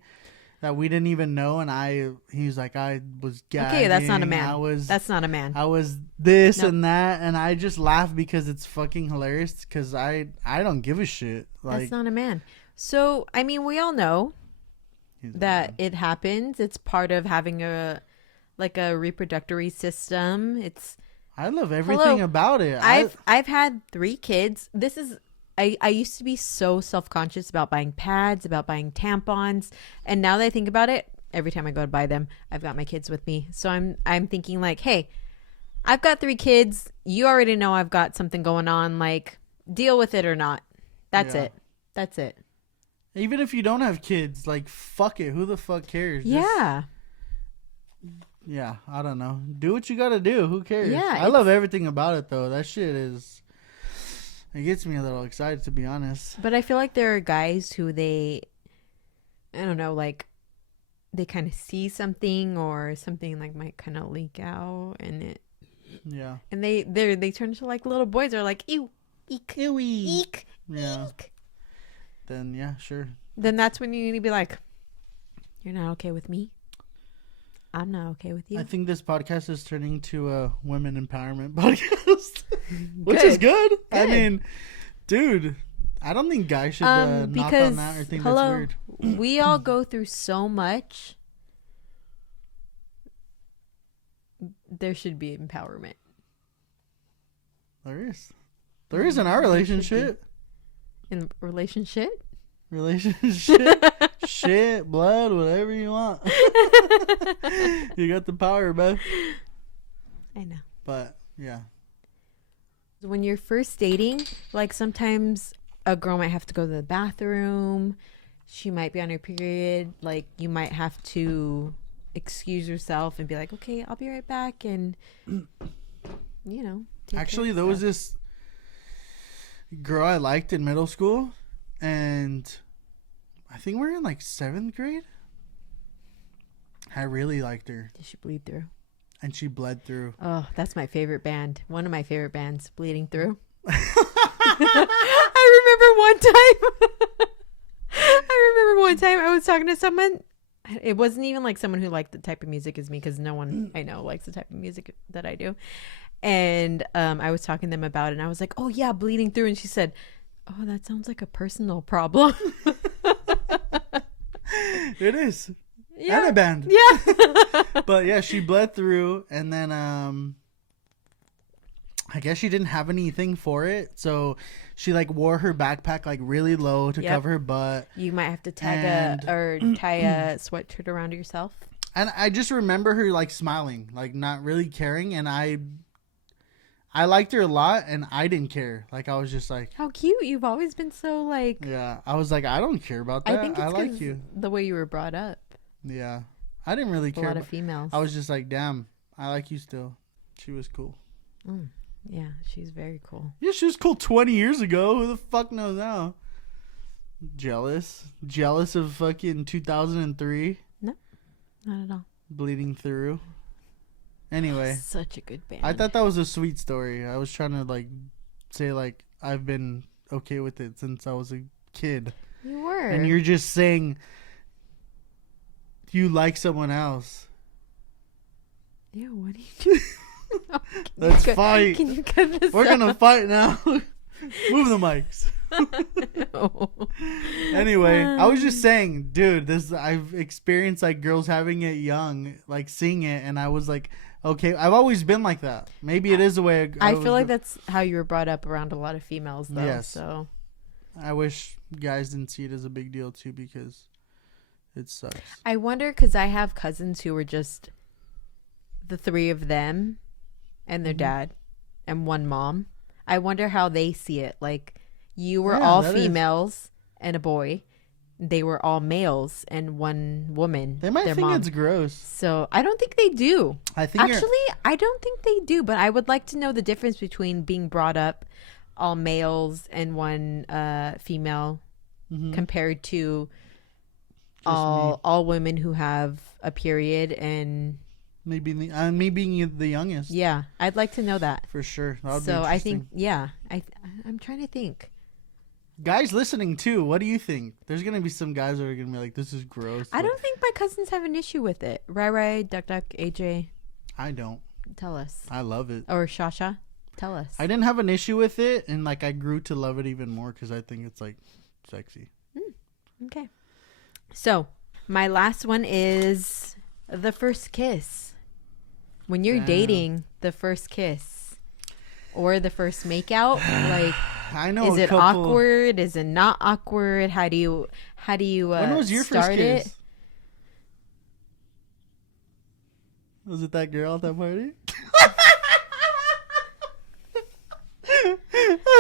that we didn't even know. And he's like, I was gagging. Okay, that's not a man. That's not a man. I was this and that. And I just laugh because it's fucking hilarious because I don't give a shit. Like, that's not a man. So, I mean, we all know that it happens. It's part of having a reproductory system. I love everything about it. I've had 3 kids. I used to be so self-conscious about buying pads, about buying tampons, and now that I think about it, every time I go to buy them, I've got my kids with me. So I'm thinking like, hey, I've got 3 kids. You already know I've got something going on. Like, deal with it or not. That's it. That's it. Even if you don't have kids, like, fuck it. Who the fuck cares? Yeah. Yeah, I don't know. Do what you gotta do. Who cares? Yeah, I love everything about it, though. That shit is... It gets me a little excited, to be honest. But I feel like there are guys who I don't know, like, they kind of see something or something, like, might kind of leak out, and it... Yeah. And they turn into, like, little boys. They're like, ew, eek, eek. eek, Yeah. eek. Then, yeah, sure. Then that's when you need to be like, you're not okay with me. I'm not okay with you. I think this podcast is turning to a women empowerment podcast, which is good. I mean, dude, I don't think guys should knock on that or think that's weird. We all go through so much. There should be empowerment. There is. There is in our relationship. In relationship? Relationship, shit, blood, whatever you want. You got the power, bro. I know. But, yeah. When you're first dating, like, sometimes a girl might have to go to the bathroom. She might be on her period. Like, you might have to excuse yourself and be like, okay, I'll be right back. And, you know. Actually, there was this girl I liked in middle school. And I think we were in like 7th grade. I really liked her. Did she bleed through? And she bled through. Oh, that's my favorite band. One of my favorite bands, Bleeding Through. I remember one time I was talking to someone. It wasn't even like someone who liked the type of music as me, because no one I know likes the type of music that I do. And I was talking to them about it, and I was like, oh yeah, Bleeding Through. And she said, oh, that sounds like a personal problem. It is. Yeah. And a band. Yeah. But yeah, she bled through, and then I guess she didn't have anything for it, so she like wore her backpack like really low to cover her butt. You might have to tie a sweatshirt around yourself. And I just remember her like smiling, like not really caring, and I liked her a lot, and I didn't care. Like, I was just like... How cute. You've always been so, like... Yeah. I was like, I don't care about that. I think it's like you. The way you were brought up. Yeah. I didn't really care. A lot of females. I was just like, damn, I like you still. She was cool. Yeah, she's very cool. Yeah, she was cool 20 years ago. Who the fuck knows now? Jealous. Jealous of fucking 2003. No, not at all. Bleeding Through. Anyway, such a good band. I thought that was a sweet story. I was trying to like say like I've been okay with it since I was a kid. You were. And you're just saying you like someone else. Yeah, what do you do? Oh, let's fight. Can you cut this We're out? gonna fight now. Move the mics. No. Anyway, I was just saying, dude, I've experienced like girls having it young, like seeing it, and I was like, okay, I've always been like that. Maybe it is the way I feel like that's how you were brought up around a lot of females, though. Yes. So I wish guys didn't see it as a big deal too, because it sucks. I wonder, because I have cousins who were just the 3 of them and their dad and one mom. I wonder how they see it. Like, you were all females and a boy. They were all males and one woman. They might think it's gross. So I don't think they do. I don't think they do. But I would like to know the difference between being brought up all males and one female compared to all women who have a period and Maybe me being the youngest. Yeah, I'd like to know that. For sure. That would be So I interesting. think, I'm trying to think. Guys listening too, what do you think? There's gonna be some guys that are gonna be like, "This is gross." I don't think my cousins have an issue with it. Rai, Duck, AJ, I don't. tell us. I love it. Or Shasha, tell us. I didn't have an issue with it, and like I grew to love it even more because I think it's like sexy. Okay. So my last one is the first kiss. When you're dating, the first kiss or the first makeout, like. I know. Is it awkward? Is it not awkward? How do you when was your start first kiss? it? Was it that girl at that party?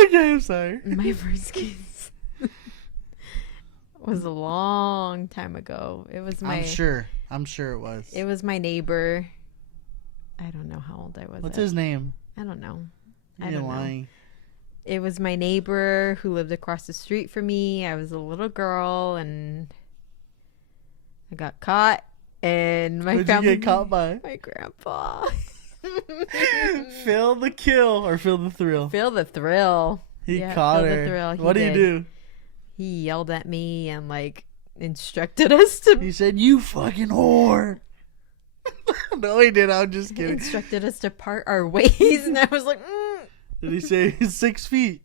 Okay, I'm sorry. My first kiss was a long time ago. It was my. I'm sure it was. It was my neighbor. I don't know how old I was. What's his name? I don't know. You're lying. It was my neighbor who lived across the street from me. I was a little girl and I got caught. And my What'd family. you get caught by? My grandpa. Feel the kill or feel the thrill? Feel the thrill. He caught her. The thrill. What did he do? He yelled at me and like instructed us to. He said, "You fucking whore." No, he didn't. I'm just kidding. Instructed us to part our ways, and I was like, Did he say 6 feet?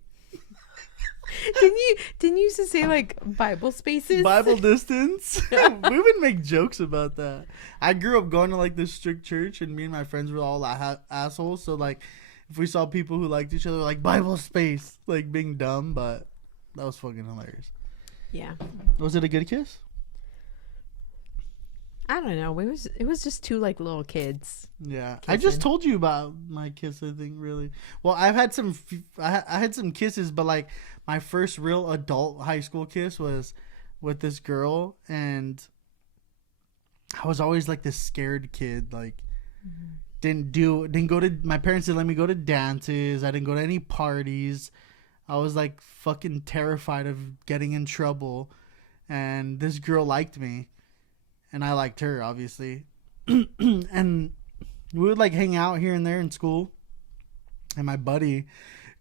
Didn't you used to say like Bible spaces? Bible distance? We would make jokes about that. I grew up going to like this strict church, and me and my friends were all assholes. So like, if we saw people who liked each other, like Bible space, like being dumb, but that was fucking hilarious. Yeah. Was it a good kiss? I don't know. It was just two like little kids. Yeah, kissing. I just told you about my kiss. I think really. Well, I've had some. I had some kisses, but like my first real adult high school kiss was with this girl, and I was always like this scared kid. Like, didn't go to. My parents didn't let me go to dances. I didn't go to any parties. I was like fucking terrified of getting in trouble, and this girl liked me. And I liked her, obviously. And we would, like, hang out here and there in school. And my buddy,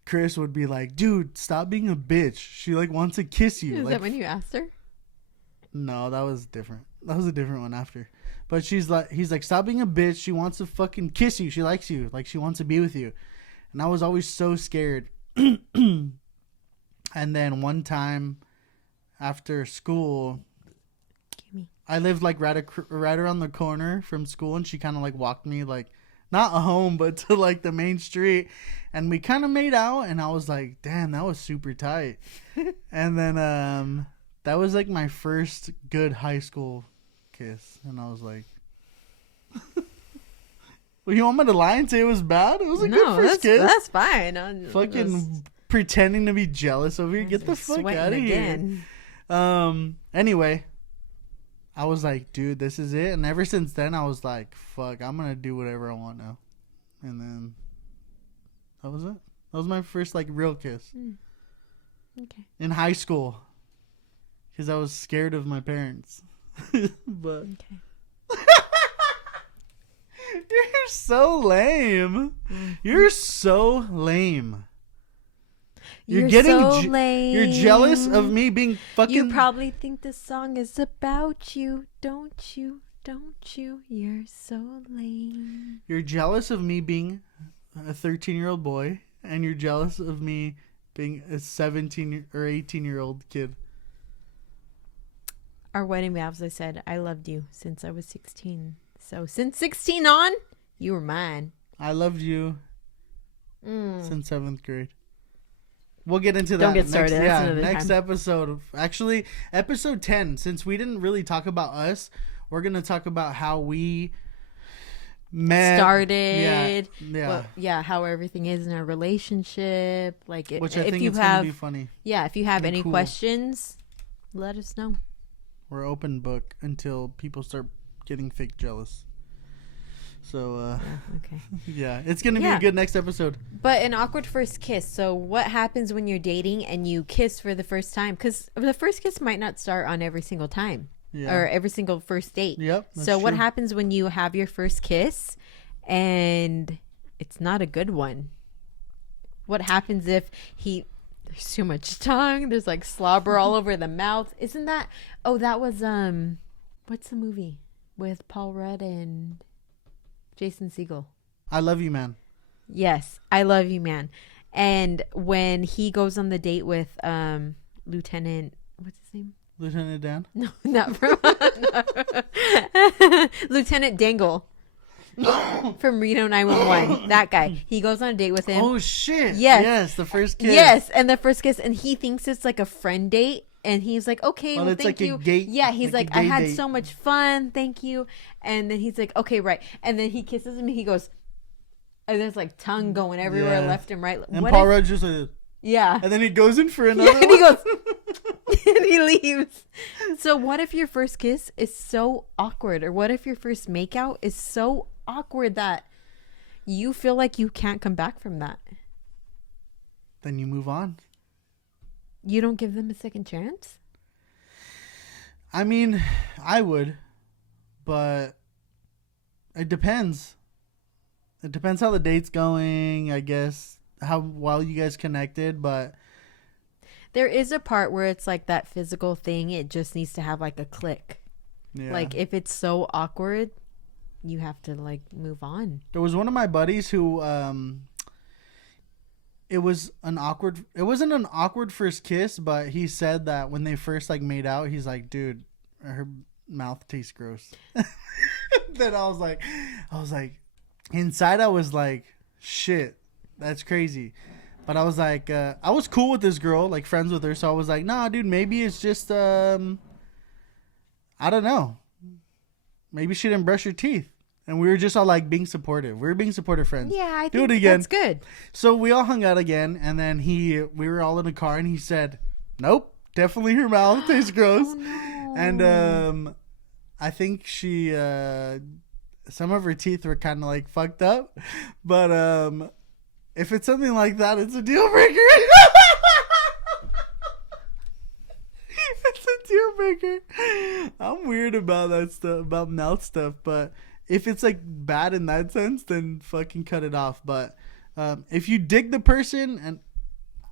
Chris, would be like, "Dude, stop being a bitch. She, like, wants to kiss you." Is like, that when you asked her? No, that was different. That was a different one after. But he's like, "Stop being a bitch. She wants to fucking kiss you. She likes you. Like, she wants to be with you." And I was always so scared. And then one time after school... I lived like right around the corner from school, and she kind of like walked me like not home but to like the main street, and we kind of made out, and I was like, damn, that was super tight. And then that was like my first good high school kiss, and I was like, well, you want me to lie and say it was bad? It was a good first kiss. That's fine. Fucking pretending to be jealous over here. Get the fuck out of here. Anyway, I was like, dude, this is it. And ever since then, I was like, fuck, I'm going to do whatever I want now. And then that was it. That was my first, like, real kiss. Okay. In high school. Because I was scared of my parents. But. Okay. You're so lame. You're so lame. You're getting so lame. You're jealous of me being fucking. You probably think this song is about you, don't you? Don't you? You're so lame. You're jealous of me being a 13-year-old boy, and you're jealous of me being a 17 or 18-year-old kid. Our wedding vows, I said, I loved you since I was 16. So since 16 on, you were mine. I loved you since 7th grade. We'll get into that. Don't get started. Next episode. Actually, episode 10. Since we didn't really talk about us, we're gonna talk about how we met, started. Yeah. How everything is in our relationship. Like, which I think you it's have, gonna be funny. Yeah, if you have any cool. questions, let us know. We're open book until people start getting fake jealous. So, okay. Yeah, it's going to be a good next episode. But an awkward first kiss. So what happens when you're dating and you kiss for the first time? Because the first kiss might not start on every single time. or every single first date. Yep. So what happens when you have your first kiss and it's not a good one? What happens if there's too much tongue, there's like slobber all over the mouth? Isn't that, that was, what's the movie with Paul Rudd and Jason Segel? I Love You, Man. Yes, I Love You, Man. And when he goes on the date with Lieutenant, what's his name? Lieutenant Dan? No, not from Lieutenant Dangle from Reno 911. That guy. He goes on a date with him. Oh shit! Yes, the first kiss. Yes, and the first kiss, and he thinks it's like a friend date. And he's like, okay, well, it's thank like you. a gate, Yeah, he's like, I a had date. so much fun. Thank you. And then he's like, okay, right. And then he kisses him and he goes, and there's like tongue going everywhere, left and right. And Paul Rudd just like, yeah. And then he goes in for another and he goes, and he leaves. So what if your first kiss is so awkward? Or what if your first makeout is so awkward that you feel like you can't come back from that? Then you move on. You don't give them a second chance? I mean, I would, but it depends. It depends how the date's going, I guess, how well you guys connected, but there is a part where it's like that physical thing. It just needs to have like a click. Yeah. Like if it's so awkward, you have to like move on. There was one of my buddies who, it wasn't an awkward first kiss, but he said that when they first like made out, he's like, dude, her mouth tastes gross. Then I was like, inside I was like, shit, that's crazy. But I was like, I was cool with this girl, like friends with her. So I was like, nah, dude, maybe it's just, I don't know. Maybe she didn't brush her teeth. And we were just all like being supportive. We were being supportive friends. Yeah, I Do think it again. That's good. So we all hung out again. And then we were all in the car and he said, nope, definitely her mouth tastes gross. Oh, no. And I think she, some of her teeth were kind of like fucked up. But if it's something like that, it's a deal breaker. It's a deal breaker. I'm weird about that stuff, about mouth stuff. But if it's like bad in that sense, then fucking cut it off. But if you dig the person, and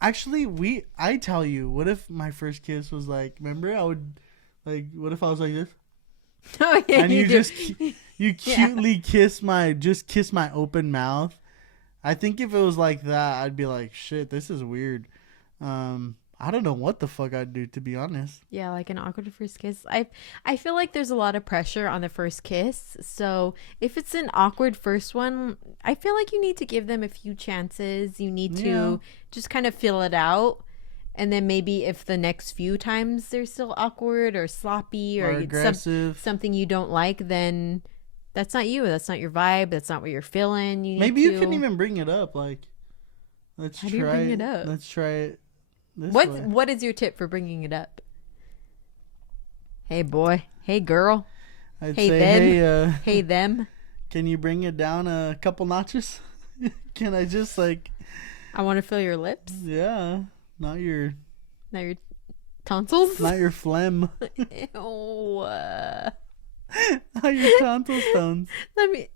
actually, I tell you, what if my first kiss was like, remember, I would like, what if I was like this? Oh yeah, and you cutely kiss my open mouth. I think if it was like that, I'd be like, shit, this is weird. I don't know what the fuck I'd do, to be honest. Yeah, like an awkward first kiss. I feel like there's a lot of pressure on the first kiss. So if it's an awkward first one, I feel like you need to give them a few chances. You need to just kind of feel it out. And then maybe if the next few times they're still awkward or sloppy or aggressive, something you don't like, then that's not you. That's not your vibe. That's not what you're feeling. Maybe you couldn't even bring it up. Like, How do you bring it up? Let's try it. What is your tip for bringing it up? Hey boy, hey girl, I'd hey say, them, hey them. Can you bring it down a couple notches? Can I just like? I want to feel your lips. Yeah, not your tonsils. Not your phlegm. Ew. Not your tonsil stones. Let me.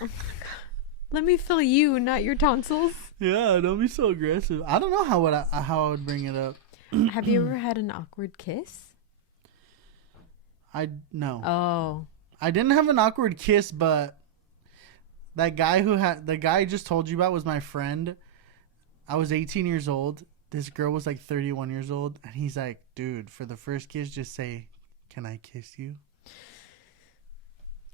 Oh my God. Let me feel you, not your tonsils. Yeah, don't be so aggressive. I don't know how I would bring it up. Have you ever had an awkward kiss? No. Oh. I didn't have an awkward kiss, but the guy I just told you about was my friend. I was 18 years old. This girl was like 31 years old, and he's like, "Dude, for the first kiss, just say, 'Can I kiss you?'"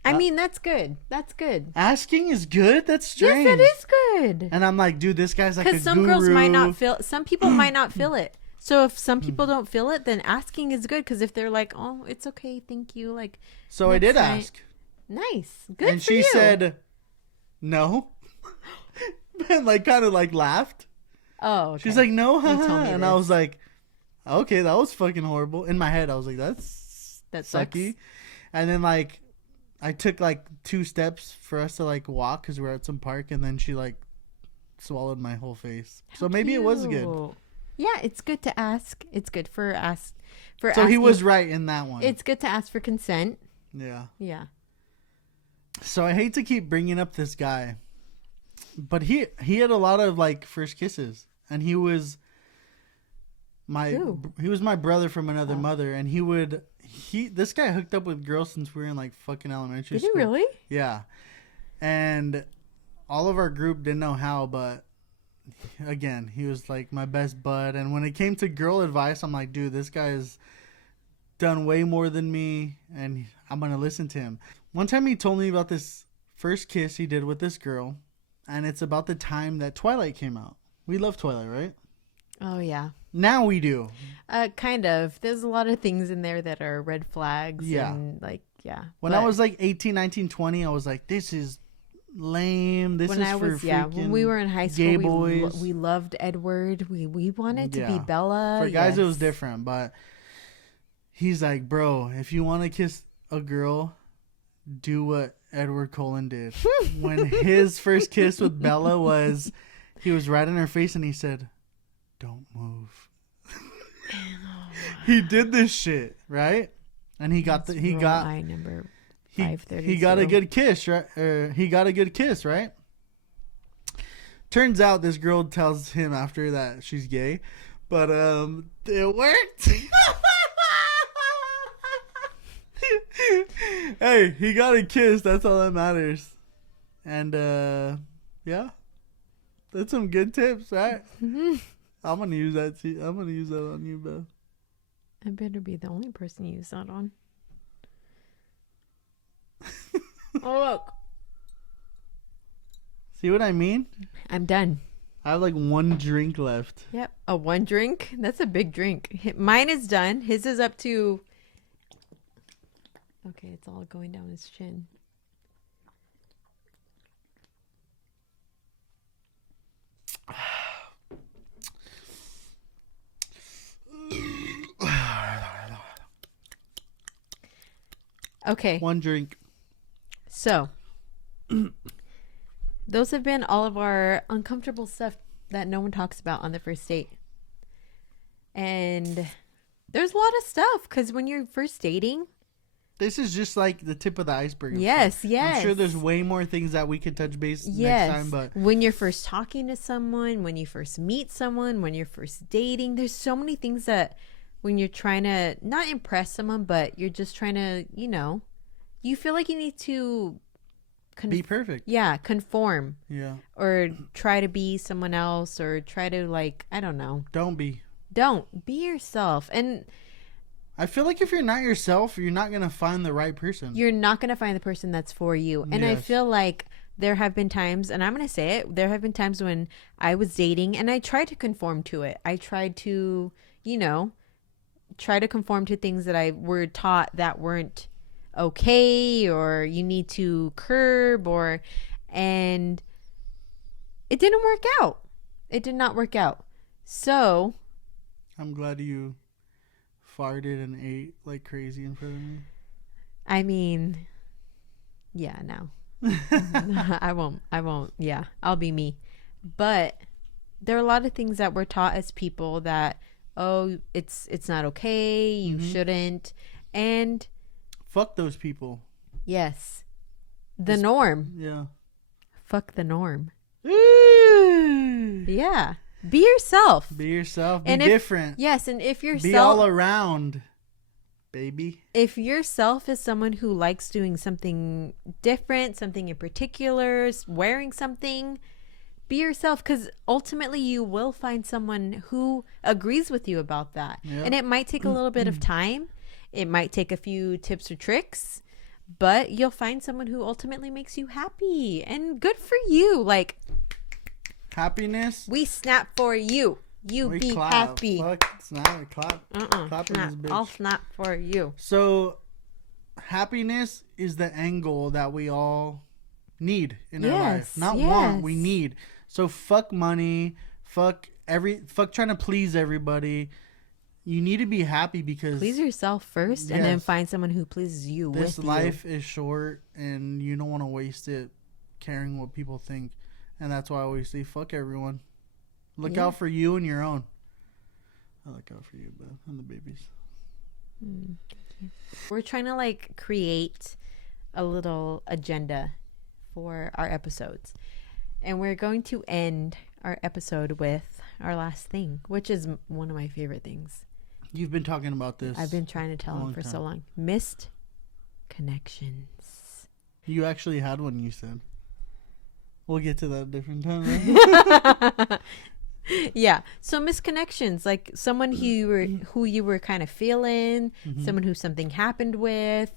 I mean, that's good. That's good. Asking is good. That's strange. Yes, it is good. And I'm like, dude, this guy's like a guru. Because some girls might not feel. Some people might not feel it. So if some people don't feel it, then asking is good. Because if they're like, "Oh, it's okay, thank you," like. So I did ask. Nice, good. And she said, "No," and like kind of like laughed. Oh. Okay. She's like, "No," and I was like, "Okay, that was fucking horrible." In my head, I was like, "That's sucky." Sucks. And then like, I took like 2 steps for us to like walk because we're at some park, and then she like swallowed my whole face. So maybe it was good. Yeah, it's good to ask. It's good for So he was right in that one. It's good to ask for consent. Yeah. Yeah. So I hate to keep bringing up this guy, but he had a lot of like first kisses, and he was my brother from another mother, and this guy hooked up with girls since we were in like fucking elementary school. Did he really? Yeah. And all of our group didn't know how, but again, he was like my best bud. And when it came to girl advice, I'm like, dude, this guy has done way more than me, and I'm going to listen to him. One time he told me about this first kiss he did with this girl, and it's about the time that Twilight came out. We love Twilight, right? Oh, yeah. Now we do. Kind of. There's a lot of things in there that are red flags. Yeah. And like, yeah. When I was like 18, 19, 20, I was like, this is lame. This is for freaking when we were in high school, boys. We loved Edward. We wanted to be Bella. For guys, it was different, but he's like, bro, if you want to kiss a girl, do what Edward Cullen did. When his first kiss with Bella was, he was right in her face and he said, don't move. He did this shit, right? And he got eye number 532. He got a good kiss, right? He got a good kiss, right? Turns out this girl tells him after that she's gay, but it worked. Hey, he got a kiss. That's all that matters. And yeah, that's some good tips, right? Mm-hmm. I'm gonna use that. I'm gonna use that on you, Beth. I better be the only person you use that on. Oh, look. See what I mean? I'm done. I have like one drink left. Yep. A one drink? That's a big drink. Mine is done. His is up to... Okay, it's all going down his chin. Okay. One drink. So, those have been all of our uncomfortable stuff that no one talks about on the first date. And there's a lot of stuff because when you're first dating... This is just like the tip of the iceberg. Yes, yes. I'm sure there's way more things that we could touch base next time. But when you're first talking to someone, when you first meet someone, when you're first dating, there's so many things that when you're trying to not impress someone, but you're just trying to, you feel like you need to be perfect. Yeah, conform. Yeah. Or try to be someone else, or try to I don't know. Don't be yourself. And I feel like if you're not yourself, you're not going to find the right person. You're not going to find the person that's for you. And yes. I feel like there have been times, and I'm going to say it, there have been times when I was dating and I tried to conform to it. I tried to, try to conform to things that I were taught that weren't okay, or you need to curb, and it didn't work out. It did not work out. So I'm glad you farted and ate like crazy in front of me. I mean, yeah, no. I won't. Yeah, I'll be me. But there are a lot of things that we're taught as people that, oh, it's not okay, you shouldn't. And fuck those people. Yes. The norm. Yeah. Fuck the norm. Yeah. Be yourself. Be yourself. Be different. Yes, and if you're be all around, baby. If yourself is someone who likes doing something different, something in particular, wearing something, be yourself, because ultimately you will find someone who agrees with you about that. Yeah. And it might take a little bit of time. It might take a few tips or tricks, but you'll find someone who ultimately makes you happy, and good for you. Happiness. We snap for you. We be clap. Happy. Fuck, snap, clap. Clapping snap. this bitch. I'll snap for you. So, happiness is the end goal that we all need in our life. Not want, we need. So fuck money. Fuck trying to please everybody. You need to be happy because please yourself first, and then find someone who pleases you. This life is short, and you don't want to waste it caring what people think. And that's why I always say, fuck everyone. Look out for you and your own. I look out for you, bud, and the babies. Thank you. We're trying to like create a little agenda for our episodes, and we're going to end our episode with our last thing, which is one of my favorite things. You've been talking about this. I've been trying to tell him for so long. Missed connections. You actually had one, you said. We'll get to that different time. Right? Yeah. So misconnections, like someone who you were kind of feeling, someone who something happened with,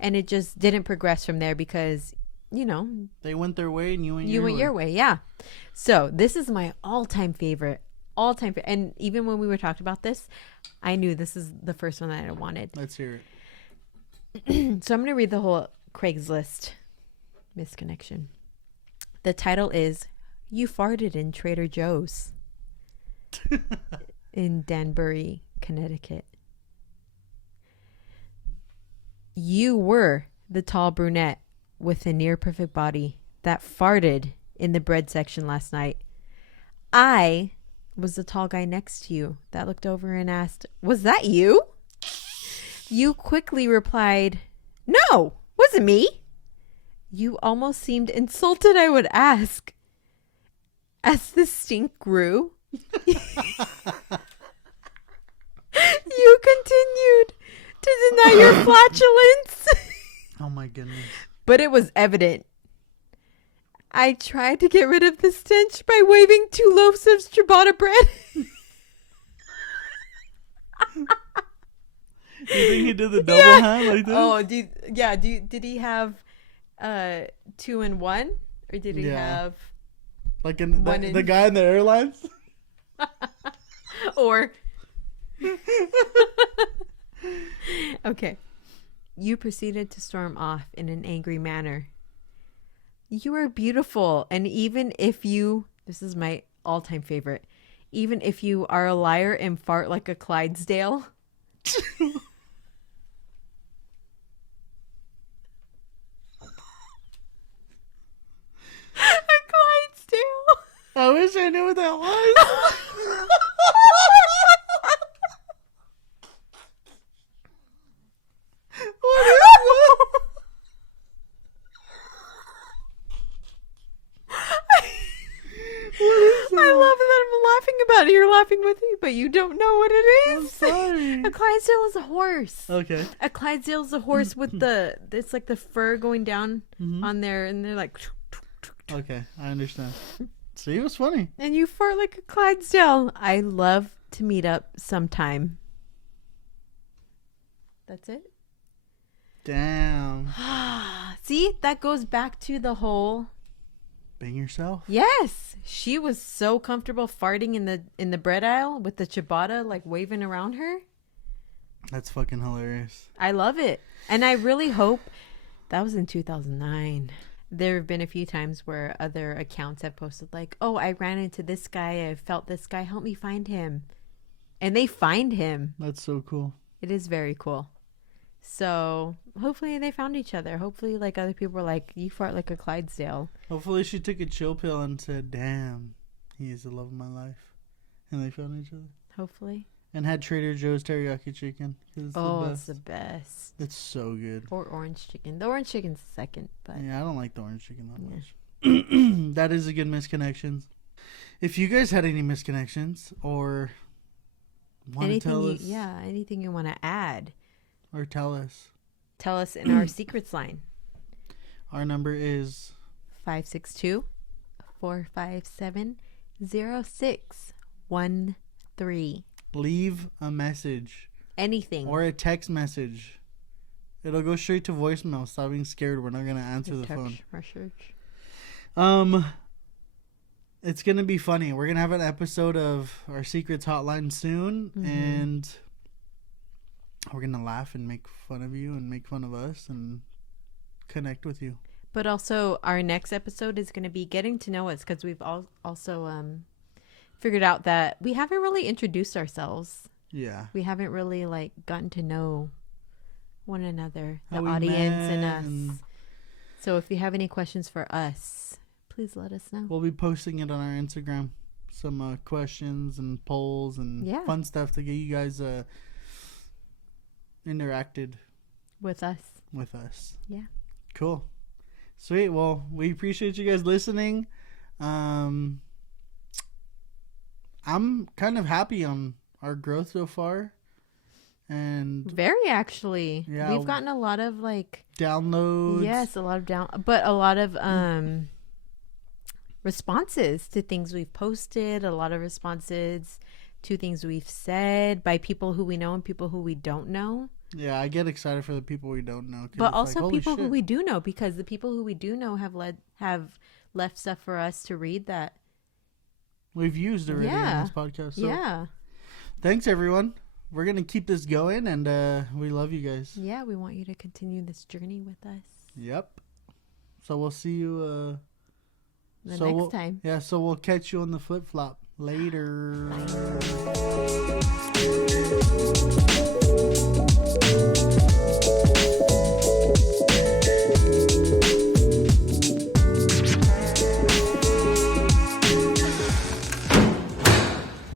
and it just didn't progress from there because, you know, they went their way and you went your way. Yeah. So this is my all-time favorite. And even when we were talking about this, I knew this is the first one that I wanted. Let's hear it. So I'm going to read the whole Craigslist misconnection. The title is You Farted in Trader Joe's in Danbury, Connecticut. You were the tall brunette with a near perfect body that farted in the bread section last night. I was the tall guy next to you that looked over and asked, "Was that you?" You quickly replied, "No, wasn't me." You almost seemed insulted, I would ask. As the stink grew, you continued to deny your flatulence. Oh my goodness. But it was evident. I tried to get rid of the stench by waving 2 loaves of ciabatta bread. You think he did the double hand like this? Oh, did he have 2 in 1? Or did he have... Like the guy in the airlines? Or... Okay. You proceeded to storm off in an angry manner. You are beautiful, and even if you... This is my all-time favorite. Even if you are a liar and fart like a Clydesdale... A Clydesdale. I wish I knew what that was. What is that? I love that I'm laughing about it. You're laughing with me, but you don't know what it is. I'm sorry. A Clydesdale is a horse. Okay. A Clydesdale is a horse with it's like the fur going down on there, and they're like... Okay, I understand. See, it was funny. And you fart like a Clydesdale. I love to meet up sometime. That's it? Damn. See, that goes back to the whole... Bang yourself? Yes. She was so comfortable farting in the bread aisle with the ciabatta like waving around her. That's fucking hilarious. I love it. And I really hope... That was in 2009. There have been a few times where other accounts have posted like, "Oh, I ran into this guy. I felt this guy. Help me find him." And they find him. That's so cool. It is very cool. So hopefully they found each other. Hopefully like other people were like, "You fart like a Clydesdale." Hopefully she took a chill pill and said, "Damn, he is the love of my life." And they found each other. Hopefully. And had Trader Joe's teriyaki chicken. It's it's the best. It's so good. Or orange chicken. The orange chicken's second, but yeah, I don't like the orange chicken that much. That is a good misconnection. If you guys had any misconnections or want to tell us, anything you want to add, or tell us in our secrets line. Our number is 562-457-0613. Leave a message. Anything. Or a text message. It'll go straight to voicemail. Stop being scared. We're not going to answer the phone. Research. It's going to be funny. We're going to have an episode of our secrets hotline soon. And we're going to laugh and make fun of you and make fun of us and connect with you. But also our next episode is going to be getting to know us, because we've also figured out that we haven't really introduced ourselves. Yeah. We haven't really like gotten to know one another, How the audience and us. So if you have any questions for us, please let us know. We'll be posting it on our Instagram some questions and polls and fun stuff to get you guys interacted with us. Yeah. Cool. Sweet. Well, we appreciate you guys listening. I'm kind of happy on our growth so far. And very actually. Yeah, we've gotten a lot of like downloads. Yes, a lot of but a lot of responses to things we've posted, a lot of responses to things we've said by people who we know and people who we don't know. Yeah, I get excited for the people we don't know. But also like, people who we do know, because the people who we do know have left stuff for us to read that we've used already in this podcast. So yeah. Thanks, everyone. We're going to keep this going, and we love you guys. Yeah, we want you to continue this journey with us. Yep. So we'll see you next time. Yeah, so we'll catch you on the flip-flop. Later. Bye.